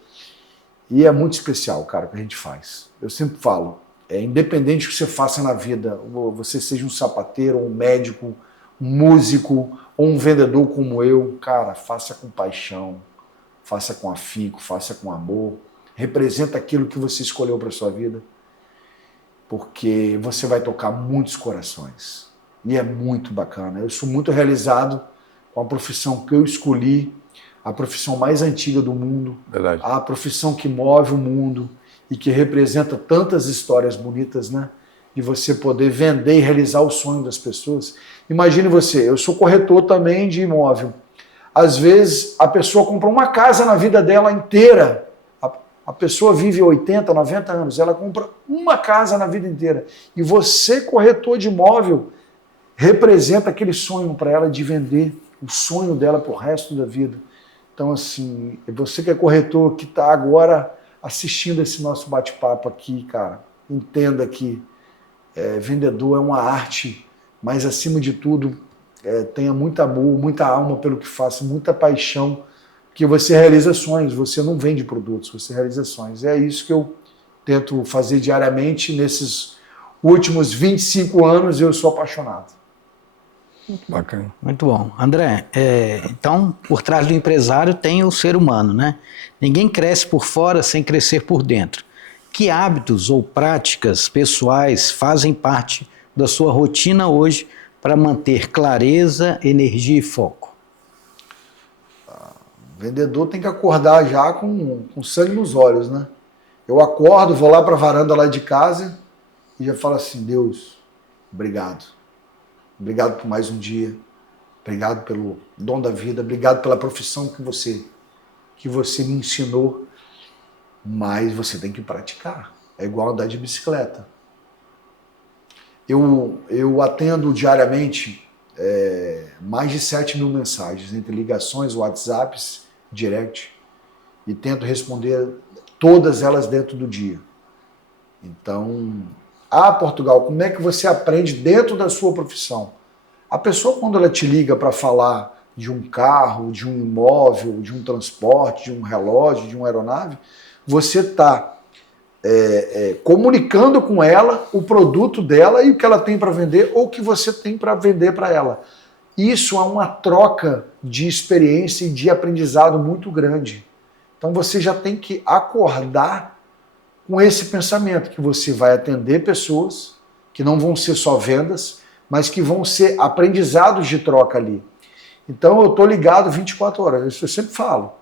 E é muito especial, cara, o que a gente faz. Eu sempre falo, independente do que você faça na vida, você seja um sapateiro, um médico, um músico, ou um vendedor como eu, cara, faça com paixão, faça com afinco, faça com amor, representa aquilo que você escolheu para sua vida, porque você vai tocar muitos corações. E é muito bacana. Eu sou muito realizado com a profissão que eu escolhi, a profissão mais antiga do mundo, verdade, a profissão que move o mundo e que representa tantas histórias bonitas, né? De você poder vender e realizar o sonho das pessoas. Imagine você, eu sou corretor também de imóvel. Às vezes a pessoa comprou uma casa na vida dela inteira. A pessoa vive 80, 90 anos, ela compra uma casa na vida inteira. E você, corretor de imóvel, representa aquele sonho para ela de vender, o sonho dela para o resto da vida. Então, assim, você que é corretor, que está agora assistindo esse nosso bate-papo aqui, cara, entenda que vendedor é uma arte, mas acima de tudo, tenha muito amor, muita alma pelo que faça, muita paixão, porque você realiza sonhos, você não vende produtos, você realiza sonhos. É isso que eu tento fazer diariamente. Nesses últimos 25 anos eu sou apaixonado. Bacana. Muito bom. André, então, por trás do empresário tem o ser humano, né? Ninguém cresce por fora sem crescer por dentro. Que hábitos ou práticas pessoais fazem parte da sua rotina hoje para manter clareza, energia e foco? O vendedor tem que acordar já com sangue nos olhos, né? Eu acordo, vou lá para a varanda lá de casa e já falo assim: Deus, obrigado. Obrigado por mais um dia. Obrigado pelo dom da vida. Obrigado pela profissão que você me ensinou. Mas você tem que praticar. É igual andar de bicicleta. Eu atendo diariamente mais de 7.000 mensagens, entre ligações, WhatsApps, direct, e tento responder todas elas dentro do dia. Então, Portugal, como é que você aprende dentro da sua profissão? A pessoa, quando ela te liga para falar de um carro, de um imóvel, de um transporte, de um relógio, de uma aeronave, você está comunicando com ela o produto dela e o que ela tem para vender ou o que você tem para vender para ela. Isso é uma troca de experiência e de aprendizado muito grande. Então você já tem que acordar com esse pensamento, que você vai atender pessoas que não vão ser só vendas, mas que vão ser aprendizados de troca ali. Então eu estou ligado 24 horas, isso eu sempre falo.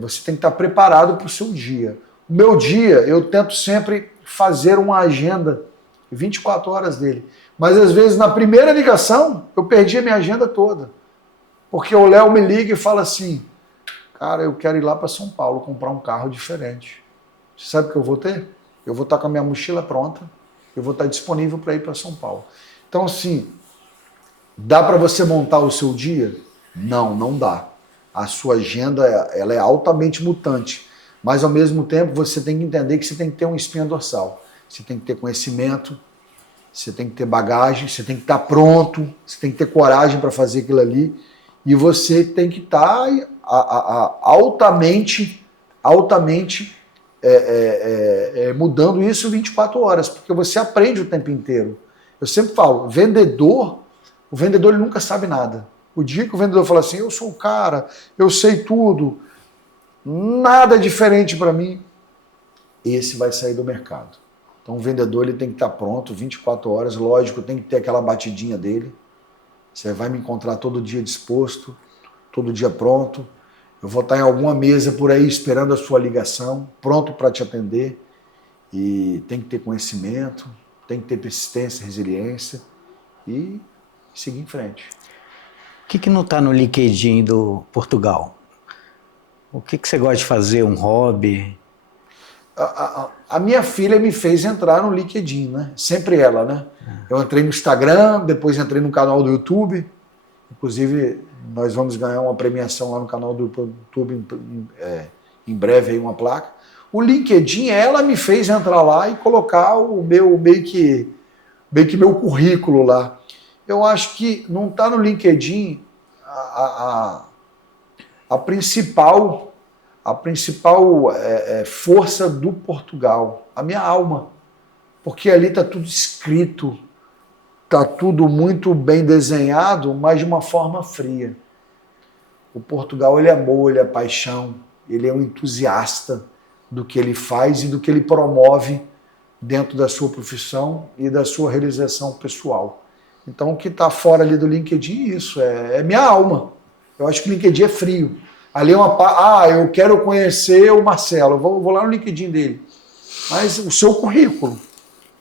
Você tem que estar preparado para o seu dia. O meu dia, eu tento sempre fazer uma agenda, 24 horas dele. Mas às vezes na primeira ligação, eu perdi a minha agenda toda. Porque o Léo me liga e fala assim: cara, eu quero ir lá para São Paulo comprar um carro diferente. Você sabe o que eu vou ter? Eu vou estar com a minha mochila pronta, eu vou estar disponível para ir para São Paulo. Então, assim, dá para você montar o seu dia? Não, não dá. A sua agenda ela é altamente mutante, mas ao mesmo tempo você tem que entender que você tem que ter uma espinha dorsal. Você tem que ter conhecimento, você tem que ter bagagem, você tem que estar pronto, você tem que ter coragem para fazer aquilo ali, e você tem que estar altamente mudando isso 24 horas, porque você aprende o tempo inteiro. Eu sempre falo, o vendedor ele nunca sabe nada. O dia que o vendedor fala assim: eu sou o cara, eu sei tudo, nada diferente para mim, esse vai sair do mercado. Então o vendedor ele tem que estar pronto 24 horas, lógico, tem que ter aquela batidinha dele. Você vai me encontrar todo dia disposto, todo dia pronto. Eu vou estar em alguma mesa por aí esperando a sua ligação, pronto para te atender. E tem que ter conhecimento, tem que ter persistência, resiliência e seguir em frente. O que não está no LinkedIn do Portugal? O que você gosta de fazer? Um hobby? A minha filha me fez entrar no LinkedIn, né? Sempre ela, né? Eu entrei no Instagram, depois entrei no canal do YouTube. Inclusive, nós vamos ganhar uma premiação lá no canal do YouTube em breve, aí uma placa. O LinkedIn, ela me fez entrar lá e colocar o meu meio que meu currículo lá. Eu acho que não está no LinkedIn a principal força do Portugal, a minha alma, porque ali está tudo escrito, está tudo muito bem desenhado, mas de uma forma fria. O Portugal, ele é amor, ele é paixão, ele é um entusiasta do que ele faz e do que ele promove dentro da sua profissão e da sua realização pessoal. Então, o que está fora ali do LinkedIn, isso, é minha alma. Eu acho que o LinkedIn é frio. Ali é eu quero conhecer o Marcelo, eu vou lá no LinkedIn dele. Mas o seu currículo.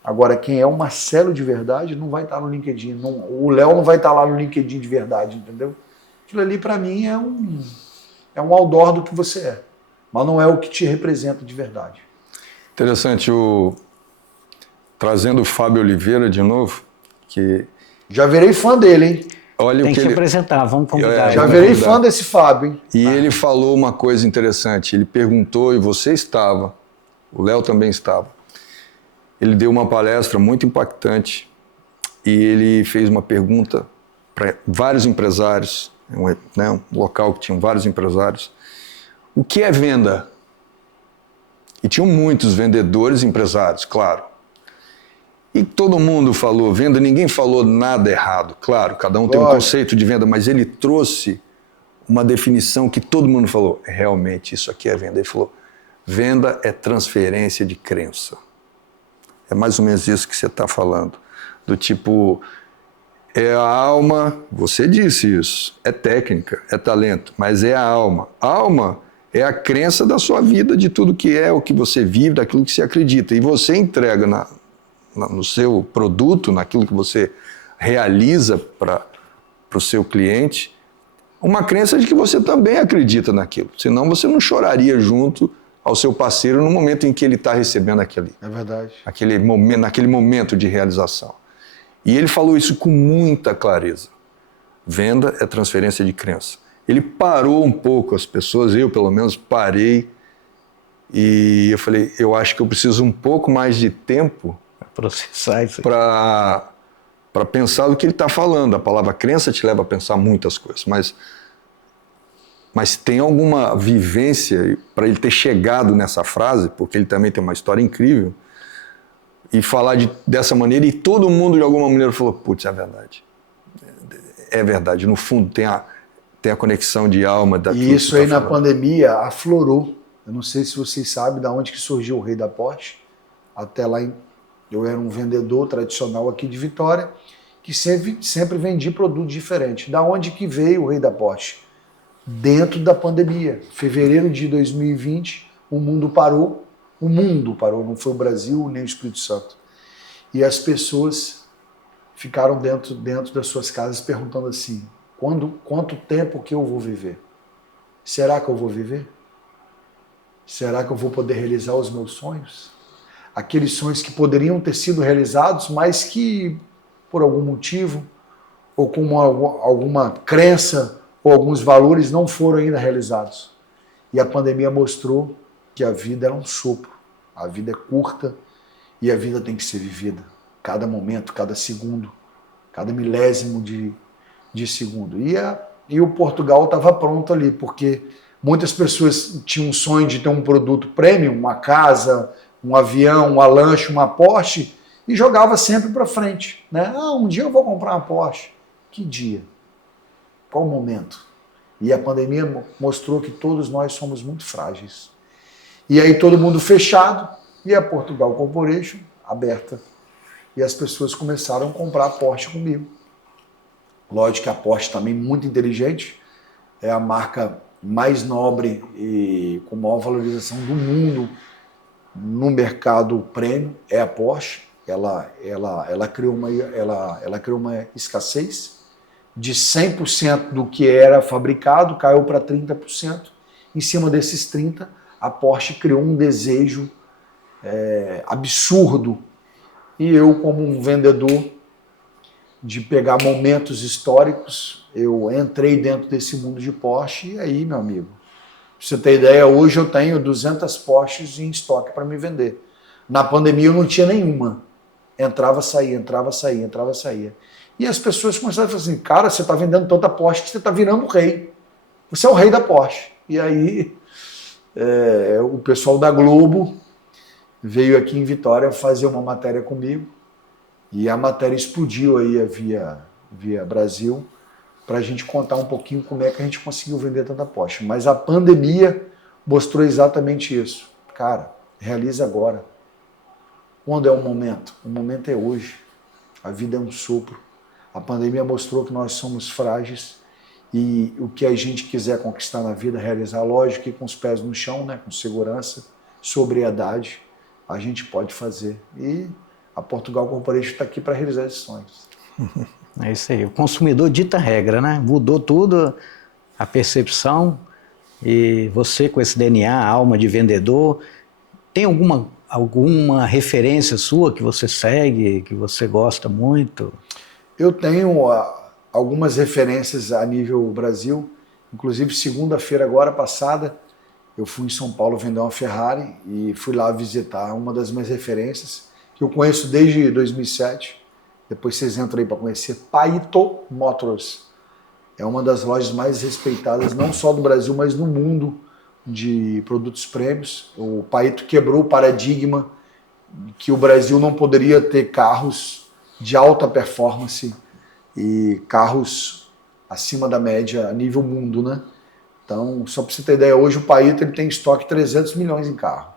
Agora, quem é o Marcelo de verdade não vai estar no LinkedIn. O Léo não vai estar lá no LinkedIn de verdade, entendeu? Aquilo ali, para mim, é um outdoor do que você é. Mas não é o que te representa de verdade. Interessante, trazendo o Fábio Oliveira de novo, que Já virei fã dele, hein? Olha Tem o que que se ele... apresentar, vamos convidar Já ele. virei convidar. fã desse Fábio, hein? E ele falou uma coisa interessante. Ele perguntou, e você estava, o Léo também estava. Ele deu uma palestra muito impactante e ele fez uma pergunta para vários empresários, um local que tinha vários empresários. O que é venda? E tinham muitos vendedores e empresários, claro. E todo mundo falou venda, ninguém falou nada errado. Claro, cada um tem um Lógico. conceito de venda, mas ele trouxe uma definição que todo mundo falou, realmente isso aqui é venda. Ele falou, venda é transferência de crença. É mais ou menos isso que você está falando. Do tipo, é a alma, você disse isso, é técnica, é talento, mas é a alma. A alma é a crença da sua vida, de tudo que é, o que você vive, daquilo que você acredita. E você entrega no seu produto, naquilo que você realiza para o seu cliente, uma crença de que você também acredita naquilo. Senão você não choraria junto ao seu parceiro no momento em que ele está recebendo aquele, É verdade. naquele momento de realização. E ele falou isso com muita clareza. Venda é transferência de crença. Ele parou um pouco as pessoas, eu pelo menos parei, e eu falei, eu acho que eu preciso um pouco mais de tempo Processar isso. para pensar o que ele está falando. A palavra crença te leva a pensar muitas coisas, mas tem alguma vivência para ele ter chegado nessa frase, porque ele também tem uma história incrível, e falar dessa maneira, e todo mundo de alguma maneira falou, putz, é verdade. É verdade, no fundo tem a conexão de alma daquilo. E isso que você aí tá na falando. pandemia aflorou. Eu não sei se vocês sabem de onde que surgiu o Rei da Porsche. Até lá eu era um vendedor tradicional aqui de Vitória, que sempre vendi produtos diferentes. Da onde que veio o Rei da Porsche? Dentro da pandemia. Fevereiro de 2020, o mundo parou, não foi o Brasil nem o Espírito Santo. E as pessoas ficaram dentro das suas casas perguntando assim, quanto tempo que eu vou viver? Será que eu vou viver? Será que eu vou poder realizar os meus sonhos? Aqueles sonhos que poderiam ter sido realizados, mas que, por algum motivo, ou com alguma crença, ou alguns valores não foram ainda realizados. E a pandemia mostrou que a vida é um sopro, a vida é curta e a vida tem que ser vivida. Cada momento, cada segundo, cada milésimo de segundo. E o Portugal estava pronto ali, porque muitas pessoas tinham um sonho de ter um produto premium, uma casa, um avião, uma lancha, uma Porsche, e jogava sempre para frente. Né? Um dia eu vou comprar uma Porsche. Que dia? Qual o momento? E a pandemia mostrou que todos nós somos muito frágeis. E aí todo mundo fechado, e a Portugal Corporation aberta. E as pessoas começaram a comprar a Porsche comigo. Lógico que a Porsche também muito inteligente, é a marca mais nobre e com maior valorização do mundo no mercado premium, é a Porsche. Ela criou uma escassez de 100% do que era fabricado, caiu para 30%. Em cima desses 30%, a Porsche criou um desejo absurdo. E eu, como um vendedor de pegar momentos históricos, eu entrei dentro desse mundo de Porsche. E aí, meu amigo, pra você ter ideia, hoje eu tenho 200 Porsches em estoque para me vender. Na pandemia eu não tinha nenhuma. Entrava, saía, entrava, saía, entrava, saía. E as pessoas começaram a falar assim, cara, você está vendendo tanta Porsche que você está virando rei. Você é o rei da Porsche. E aí o pessoal da Globo veio aqui em Vitória fazer uma matéria comigo. E a matéria explodiu aí via Brasil, para a gente contar um pouquinho como é que a gente conseguiu vender tanta Porsche. Mas a pandemia mostrou exatamente isso. Cara, realiza agora. Quando é o momento? O momento é hoje. A vida é um sopro. A pandemia mostrou que nós somos frágeis e o que a gente quiser conquistar na vida, realizar, lógico que com os pés no chão, né, com segurança, sobriedade, a gente pode fazer. E a Portugal Corporation está aqui para realizar esses sonhos. É isso aí. O consumidor dita a regra, né? Mudou tudo, a percepção, e você com esse DNA, alma de vendedor, tem alguma referência sua que você segue, que você gosta muito? Eu tenho algumas referências a nível Brasil, inclusive segunda-feira agora passada, eu fui em São Paulo vender uma Ferrari e fui lá visitar uma das minhas referências, que eu conheço desde 2007, depois vocês entram aí para conhecer, Paito Motors. É uma das lojas mais respeitadas, não só do Brasil, mas no mundo, de produtos prêmios. O Paito quebrou o paradigma que o Brasil não poderia ter carros de alta performance e carros acima da média a nível mundo, né? Então, só para você ter ideia, hoje o Paito ele tem estoque 300 milhões em carro.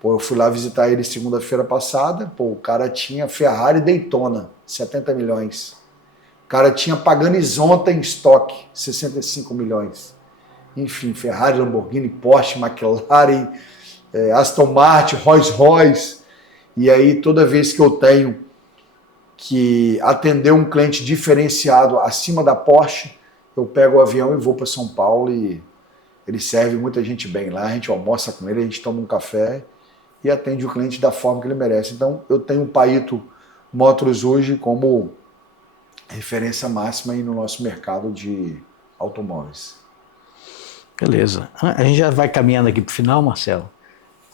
Pô, eu fui lá visitar ele segunda-feira passada, pô, o cara tinha Ferrari Daytona, 70 milhões. O cara tinha Pagani Zonta em estoque, 65 milhões. Enfim, Ferrari, Lamborghini, Porsche, McLaren, Aston Martin, Rolls-Royce. E aí, toda vez que eu tenho que atender um cliente diferenciado acima da Porsche, eu pego o avião e vou para São Paulo e ele serve muita gente bem lá, a gente almoça com ele, a gente toma um café e atende o cliente da forma que ele merece. Então, eu tenho o Paito Motors hoje como referência máxima aí no nosso mercado de automóveis. Beleza. A gente já vai caminhando aqui para o final, Marcelo.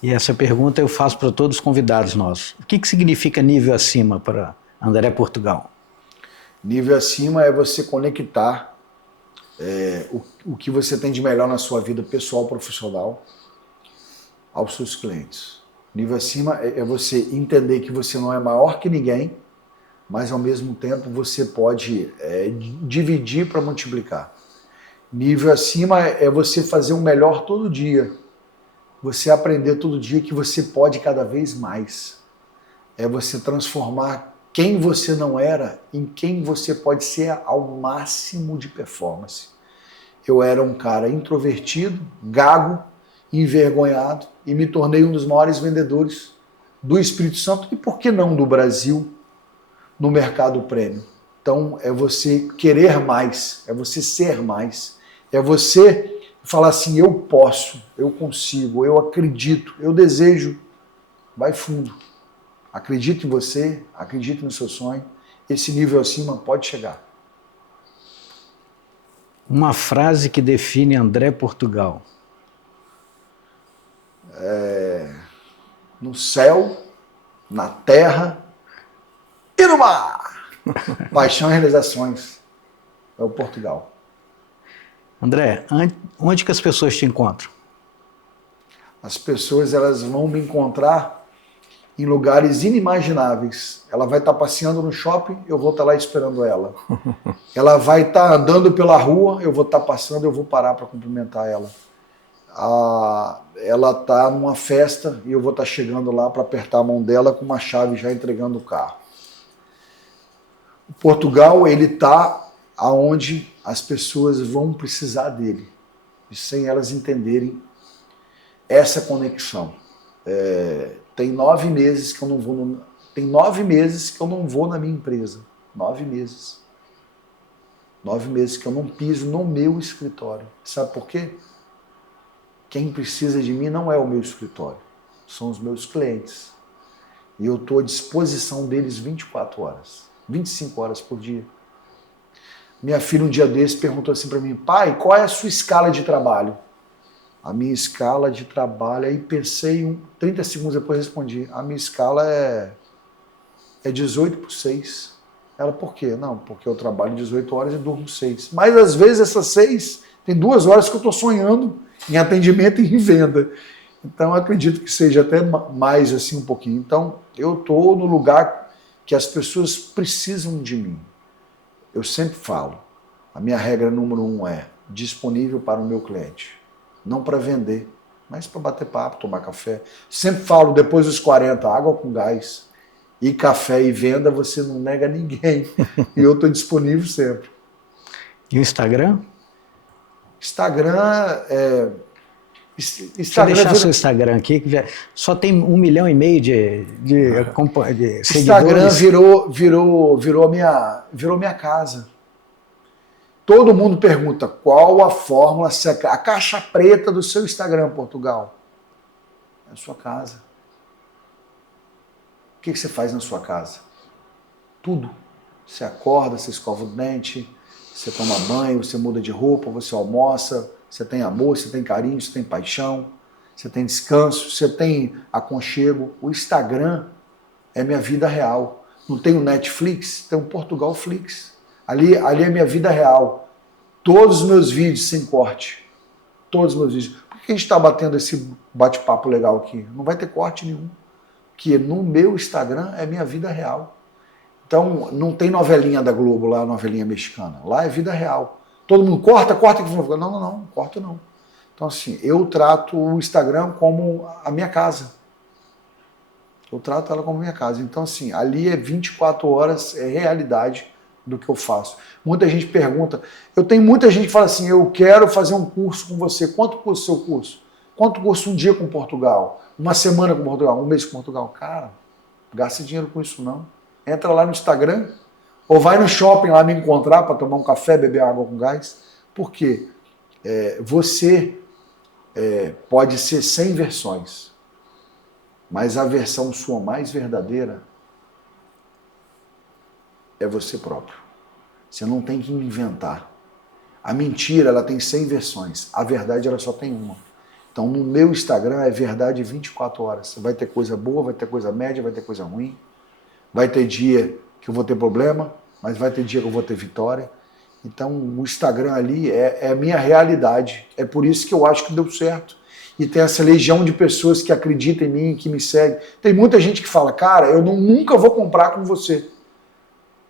E essa pergunta eu faço para todos os convidados nossos. O que significa nível acima para André Portugal? Nível acima é você conectar o que você tem de melhor na sua vida pessoal, profissional, aos seus clientes. Nível acima é você entender que você não é maior que ninguém, mas ao mesmo tempo você pode dividir para multiplicar. Nível acima é você fazer o melhor todo dia. Você aprender todo dia que você pode cada vez mais. É você transformar quem você não era em quem você pode ser ao máximo de performance. Eu era um cara introvertido, gago, envergonhado e me tornei um dos maiores vendedores do Espírito Santo e, por que não, do Brasil no mercado prêmio. Então, é você querer mais, é você ser mais, é você falar assim, eu posso, eu consigo, eu acredito, eu desejo. Vai fundo. Acredite em você, acredite no seu sonho. Esse nível acima pode chegar. Uma frase que define André Portugal. No céu, na terra e no mar. Paixão e realizações. É o Portugal. André, onde que as pessoas te encontram? As pessoas elas vão me encontrar em lugares inimagináveis. Ela vai estar passeando no shopping, eu vou estar lá esperando ela. Ela vai estar andando pela rua, eu vou estar passando, eu vou parar para cumprimentar ela. Ela está numa festa e eu vou estar chegando lá para apertar a mão dela com uma chave já entregando o carro. O Portugal, ele está aonde as pessoas vão precisar dele, e sem elas entenderem essa conexão. Tem 9 meses que eu não vou tem 9 meses que eu não vou na minha empresa. 9 meses. 9 meses que eu não piso no meu escritório. Sabe por quê? Quem precisa de mim não é o meu escritório, são os meus clientes. E eu estou à disposição deles 24 horas, 25 horas por dia. Minha filha um dia desse perguntou assim para mim, pai, qual é a sua escala de trabalho? A minha escala de trabalho, aí pensei, 30 segundos depois respondi, a minha escala é 18/6. Ela, por quê? Não, porque eu trabalho 18 horas e durmo 6. Mas às vezes essas 6, tem 2 horas que eu estou sonhando em atendimento e em venda. Então eu acredito que seja até mais assim um pouquinho. Então eu estou no lugar que as pessoas precisam de mim. Eu sempre falo, a minha regra número 1 é disponível para o meu cliente. Não para vender, mas para bater papo, tomar café. Sempre falo, depois dos 40, água com gás e café e venda, você não nega ninguém. E eu estou disponível sempre. E o Instagram? Instagram Deixa eu deixar seu Instagram aqui, que só tem 1,5 milhão de seguidores. Instagram virou minha casa. Todo mundo pergunta qual a fórmula, a caixa preta do seu Instagram, Portugal. É a sua casa. O que você faz na sua casa? Tudo. Você acorda, você escova o dente, você toma banho, você muda de roupa, você almoça, você tem amor, você tem carinho, você tem paixão, você tem descanso, você tem aconchego. O Instagram é minha vida real. Não tem o Netflix, tem o Portugal Flix. Ali é minha vida real. Todos os meus vídeos sem corte. Todos os meus vídeos. Por que a gente está batendo esse bate-papo legal aqui? Não vai ter corte nenhum. Porque no meu Instagram é minha vida real. Então, não tem novelinha da Globo lá, novelinha mexicana. Lá é vida real. Todo mundo corta. Não, corta não. Então, assim, eu trato o Instagram como a minha casa. Eu trato ela como minha casa. Então, assim, ali é 24 horas, é realidade do que eu faço. Muita gente pergunta, eu tenho muita gente que fala assim, eu quero fazer um curso com você. Quanto custa o seu curso? Quanto custa um dia com Portugal? Uma semana com Portugal? Um mês com Portugal? Cara, gasta dinheiro com isso não. Entra lá no Instagram, ou vai no shopping lá me encontrar para tomar um café, beber água com gás. Por quê? Você pode ser 100 versões, mas a versão sua mais verdadeira é você próprio. Você não tem que inventar. A mentira, ela tem 100 versões. A verdade, ela só tem uma. Então, no meu Instagram é verdade 24 horas. Vai ter coisa boa, vai ter coisa média, vai ter coisa ruim. Vai ter dia que eu vou ter problema, mas vai ter dia que eu vou ter vitória. Então, o Instagram ali é a minha realidade. É por isso que eu acho que deu certo. E tem essa legião de pessoas que acreditam em mim, que me seguem. Tem muita gente que fala, cara, eu nunca vou comprar com você.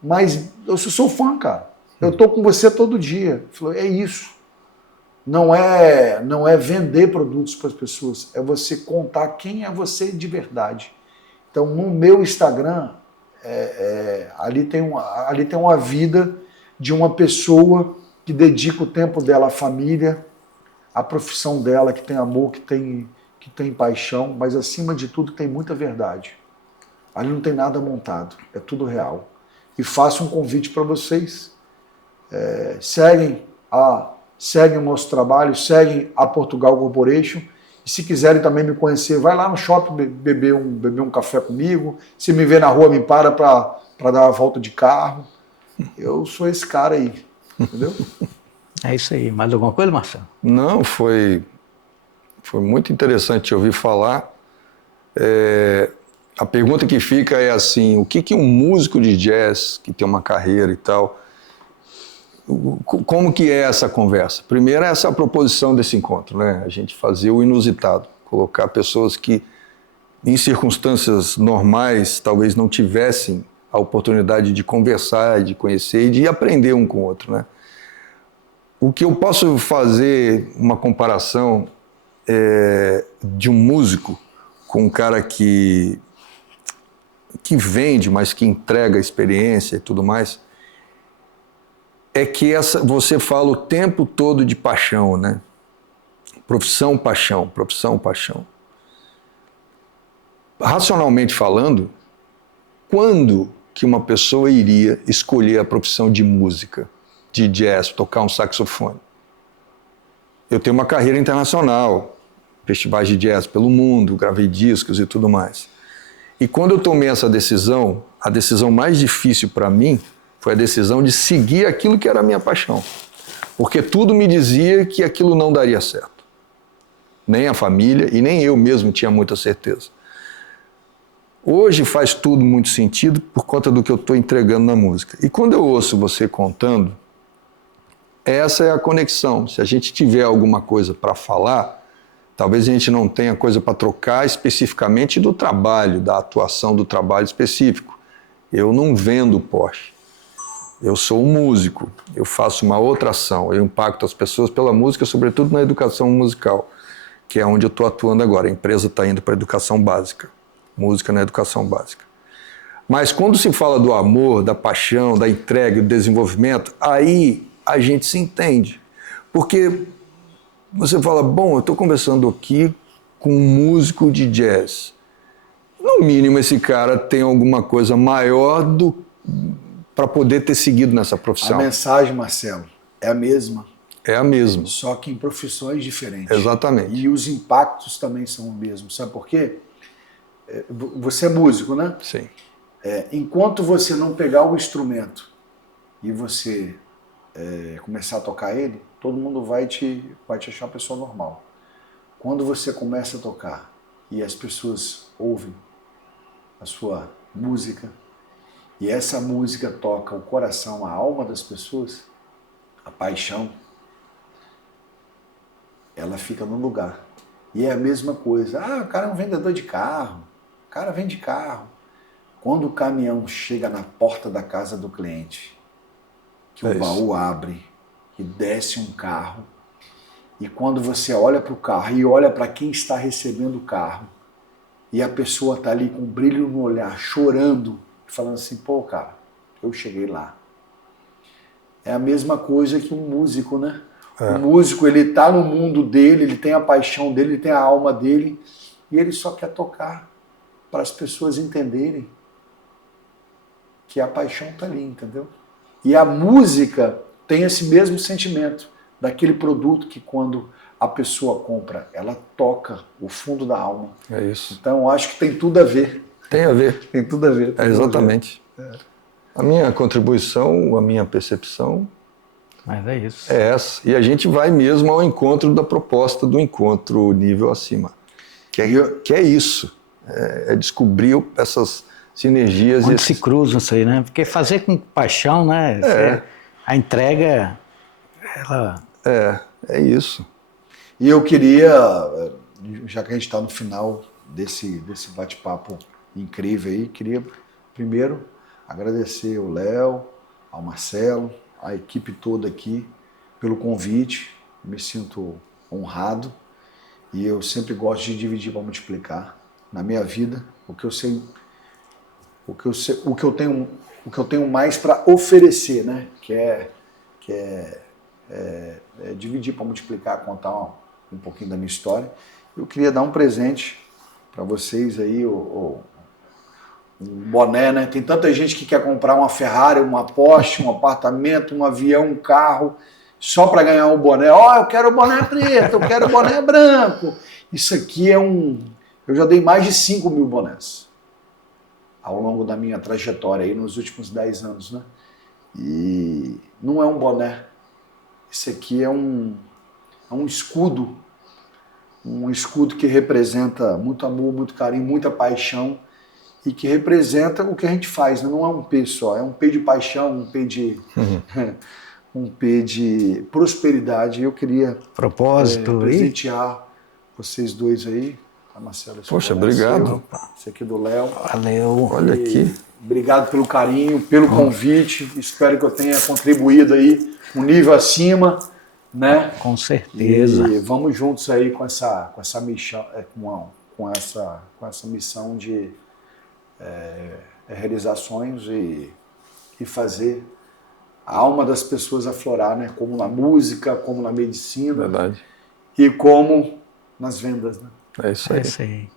Mas eu sou fã, cara. Eu tô com você todo dia. Falou, é isso. Não é vender produtos para as pessoas. É você contar quem é você de verdade. Então, no meu Instagram, ali tem uma vida de uma pessoa que dedica o tempo dela à família, à profissão dela, que tem amor, que tem paixão, mas acima de tudo tem muita verdade. Ali não tem nada montado, é tudo real. E faço um convite para vocês. Seguem o nosso trabalho, seguem a Portugal Corporation. E se quiserem também me conhecer, vai lá no shopping beber um café comigo. Se me ver na rua, me para dar uma volta de carro. Eu sou esse cara aí, entendeu? É isso aí. Mais alguma coisa, Marcelo? Não, foi muito interessante te ouvir falar. A pergunta que fica é assim, o que um músico de jazz, que tem uma carreira e tal, como que é essa conversa? Primeiro, essa proposição desse encontro, né? A gente fazer o inusitado, colocar pessoas que, em circunstâncias normais, talvez não tivessem a oportunidade de conversar, de conhecer e de aprender um com o outro, né? O que eu posso fazer uma comparação de um músico com um cara que vende, mas que entrega experiência e tudo mais, é que você fala o tempo todo de paixão, né? Profissão, paixão, profissão, paixão. Racionalmente falando, quando que uma pessoa iria escolher a profissão de música, de jazz, tocar um saxofone? Eu tenho uma carreira internacional, festivais de jazz pelo mundo, gravei discos e tudo mais. E quando eu tomei essa decisão, a decisão mais difícil para mim foi a decisão de seguir aquilo que era a minha paixão. Porque tudo me dizia que aquilo não daria certo. Nem a família e nem eu mesmo tinha muita certeza. Hoje faz tudo muito sentido por conta do que eu estou entregando na música. E quando eu ouço você contando, essa é a conexão. Se a gente tiver alguma coisa para falar, talvez a gente não tenha coisa para trocar especificamente do trabalho, da atuação do trabalho específico. Eu não vendo Porsche. Eu sou um músico, eu faço uma outra ação, eu impacto as pessoas pela música, sobretudo na educação musical, que é onde eu estou atuando agora. A empresa está indo para a educação básica, música na educação básica. Mas quando se fala do amor, da paixão, da entrega, do desenvolvimento, aí a gente se entende. Porque você fala, bom, eu estou conversando aqui com um músico de jazz. No mínimo esse cara tem alguma coisa maior para poder ter seguido nessa profissão. A mensagem, Marcelo, é a mesma. É a mesma. Só que em profissões diferentes. Exatamente. E os impactos também são os mesmos. Sabe por quê? Você é músico, né? Sim. enquanto você não pegar o instrumento e você começar a tocar ele, todo mundo vai te achar uma pessoa normal. Quando você começa a tocar e as pessoas ouvem a sua música, e essa música toca o coração, a alma das pessoas, a paixão, ela fica no lugar. E é a mesma coisa. O cara é um vendedor de carro, o cara vende carro. Quando o caminhão chega na porta da casa do cliente, que o baú abre e desce um carro, e quando você olha para o carro e olha para quem está recebendo o carro, e a pessoa está ali com um brilho no olhar, chorando, falando assim, pô, cara, eu cheguei lá. É a mesma coisa que um músico, né? O músico, ele está no mundo dele, ele tem a paixão dele, ele tem a alma dele, e ele só quer tocar para as pessoas entenderem que a paixão está ali, entendeu? E a música tem esse mesmo sentimento daquele produto que quando a pessoa compra, ela toca o fundo da alma. É isso. Então, eu acho que tem tudo a ver. Tem a ver. Tem tudo a ver. Exatamente. A minha contribuição, a minha percepção Mas é isso. é essa. E a gente vai mesmo ao encontro da proposta do encontro nível acima. Que é isso. É descobrir essas sinergias. Onde se cruzam isso aí, né? Porque fazer com paixão, né? A entrega, ela... É isso. E eu queria, já que a gente está no final desse bate-papo incrível aí, queria primeiro agradecer ao Léo, ao Marcelo, a equipe toda aqui pelo convite. Me sinto honrado e eu sempre gosto de dividir para multiplicar na minha vida o que eu sei, o que eu tenho mais para oferecer, né? Que é dividir para multiplicar, contar um pouquinho da minha história. Eu queria dar um presente para vocês aí, um boné, né? Tem tanta gente que quer comprar uma Ferrari, uma Porsche, um apartamento, um avião, um carro, só para ganhar um boné. Eu quero boné preto, eu quero boné branco. Isso aqui eu já dei mais de 5 mil bonés ao longo da minha trajetória aí nos últimos 10 anos, né? E não é um boné. Isso aqui é um escudo. Um escudo que representa muito amor, muito carinho, muita paixão e que representa o que a gente faz, né? Não é um P só, é um P de paixão, um P de, um P de prosperidade. Eu queria presentear vocês dois aí. Marcelo, poxa, obrigado. Esse aqui do Léo. Valeu. Olha aqui. Obrigado pelo carinho, pelo convite. Espero que eu tenha contribuído aí um nível acima, né? Com certeza. E vamos juntos aí com essa missão, com essa missão de realizar sonhos e fazer a alma das pessoas aflorar, né? Como na música, como na medicina. Verdade. E como nas vendas, né? É isso aí. É isso aí.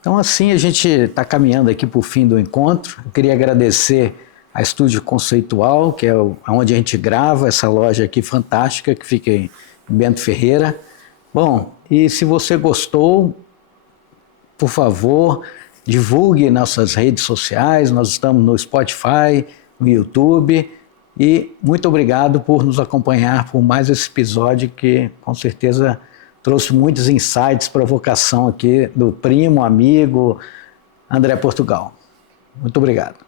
Então, assim, a gente está caminhando aqui para o fim do encontro. Eu queria agradecer a Estúdio Conceitual, que é onde a gente grava, essa loja aqui fantástica, que fica em Bento Ferreira. Bom, e se você gostou, por favor, divulgue nossas redes sociais. Nós estamos no Spotify, no YouTube. E muito obrigado por nos acompanhar por mais esse episódio que, com certeza, trouxe muitos insights, provocação aqui do primo, amigo, André Portugal. Muito obrigado.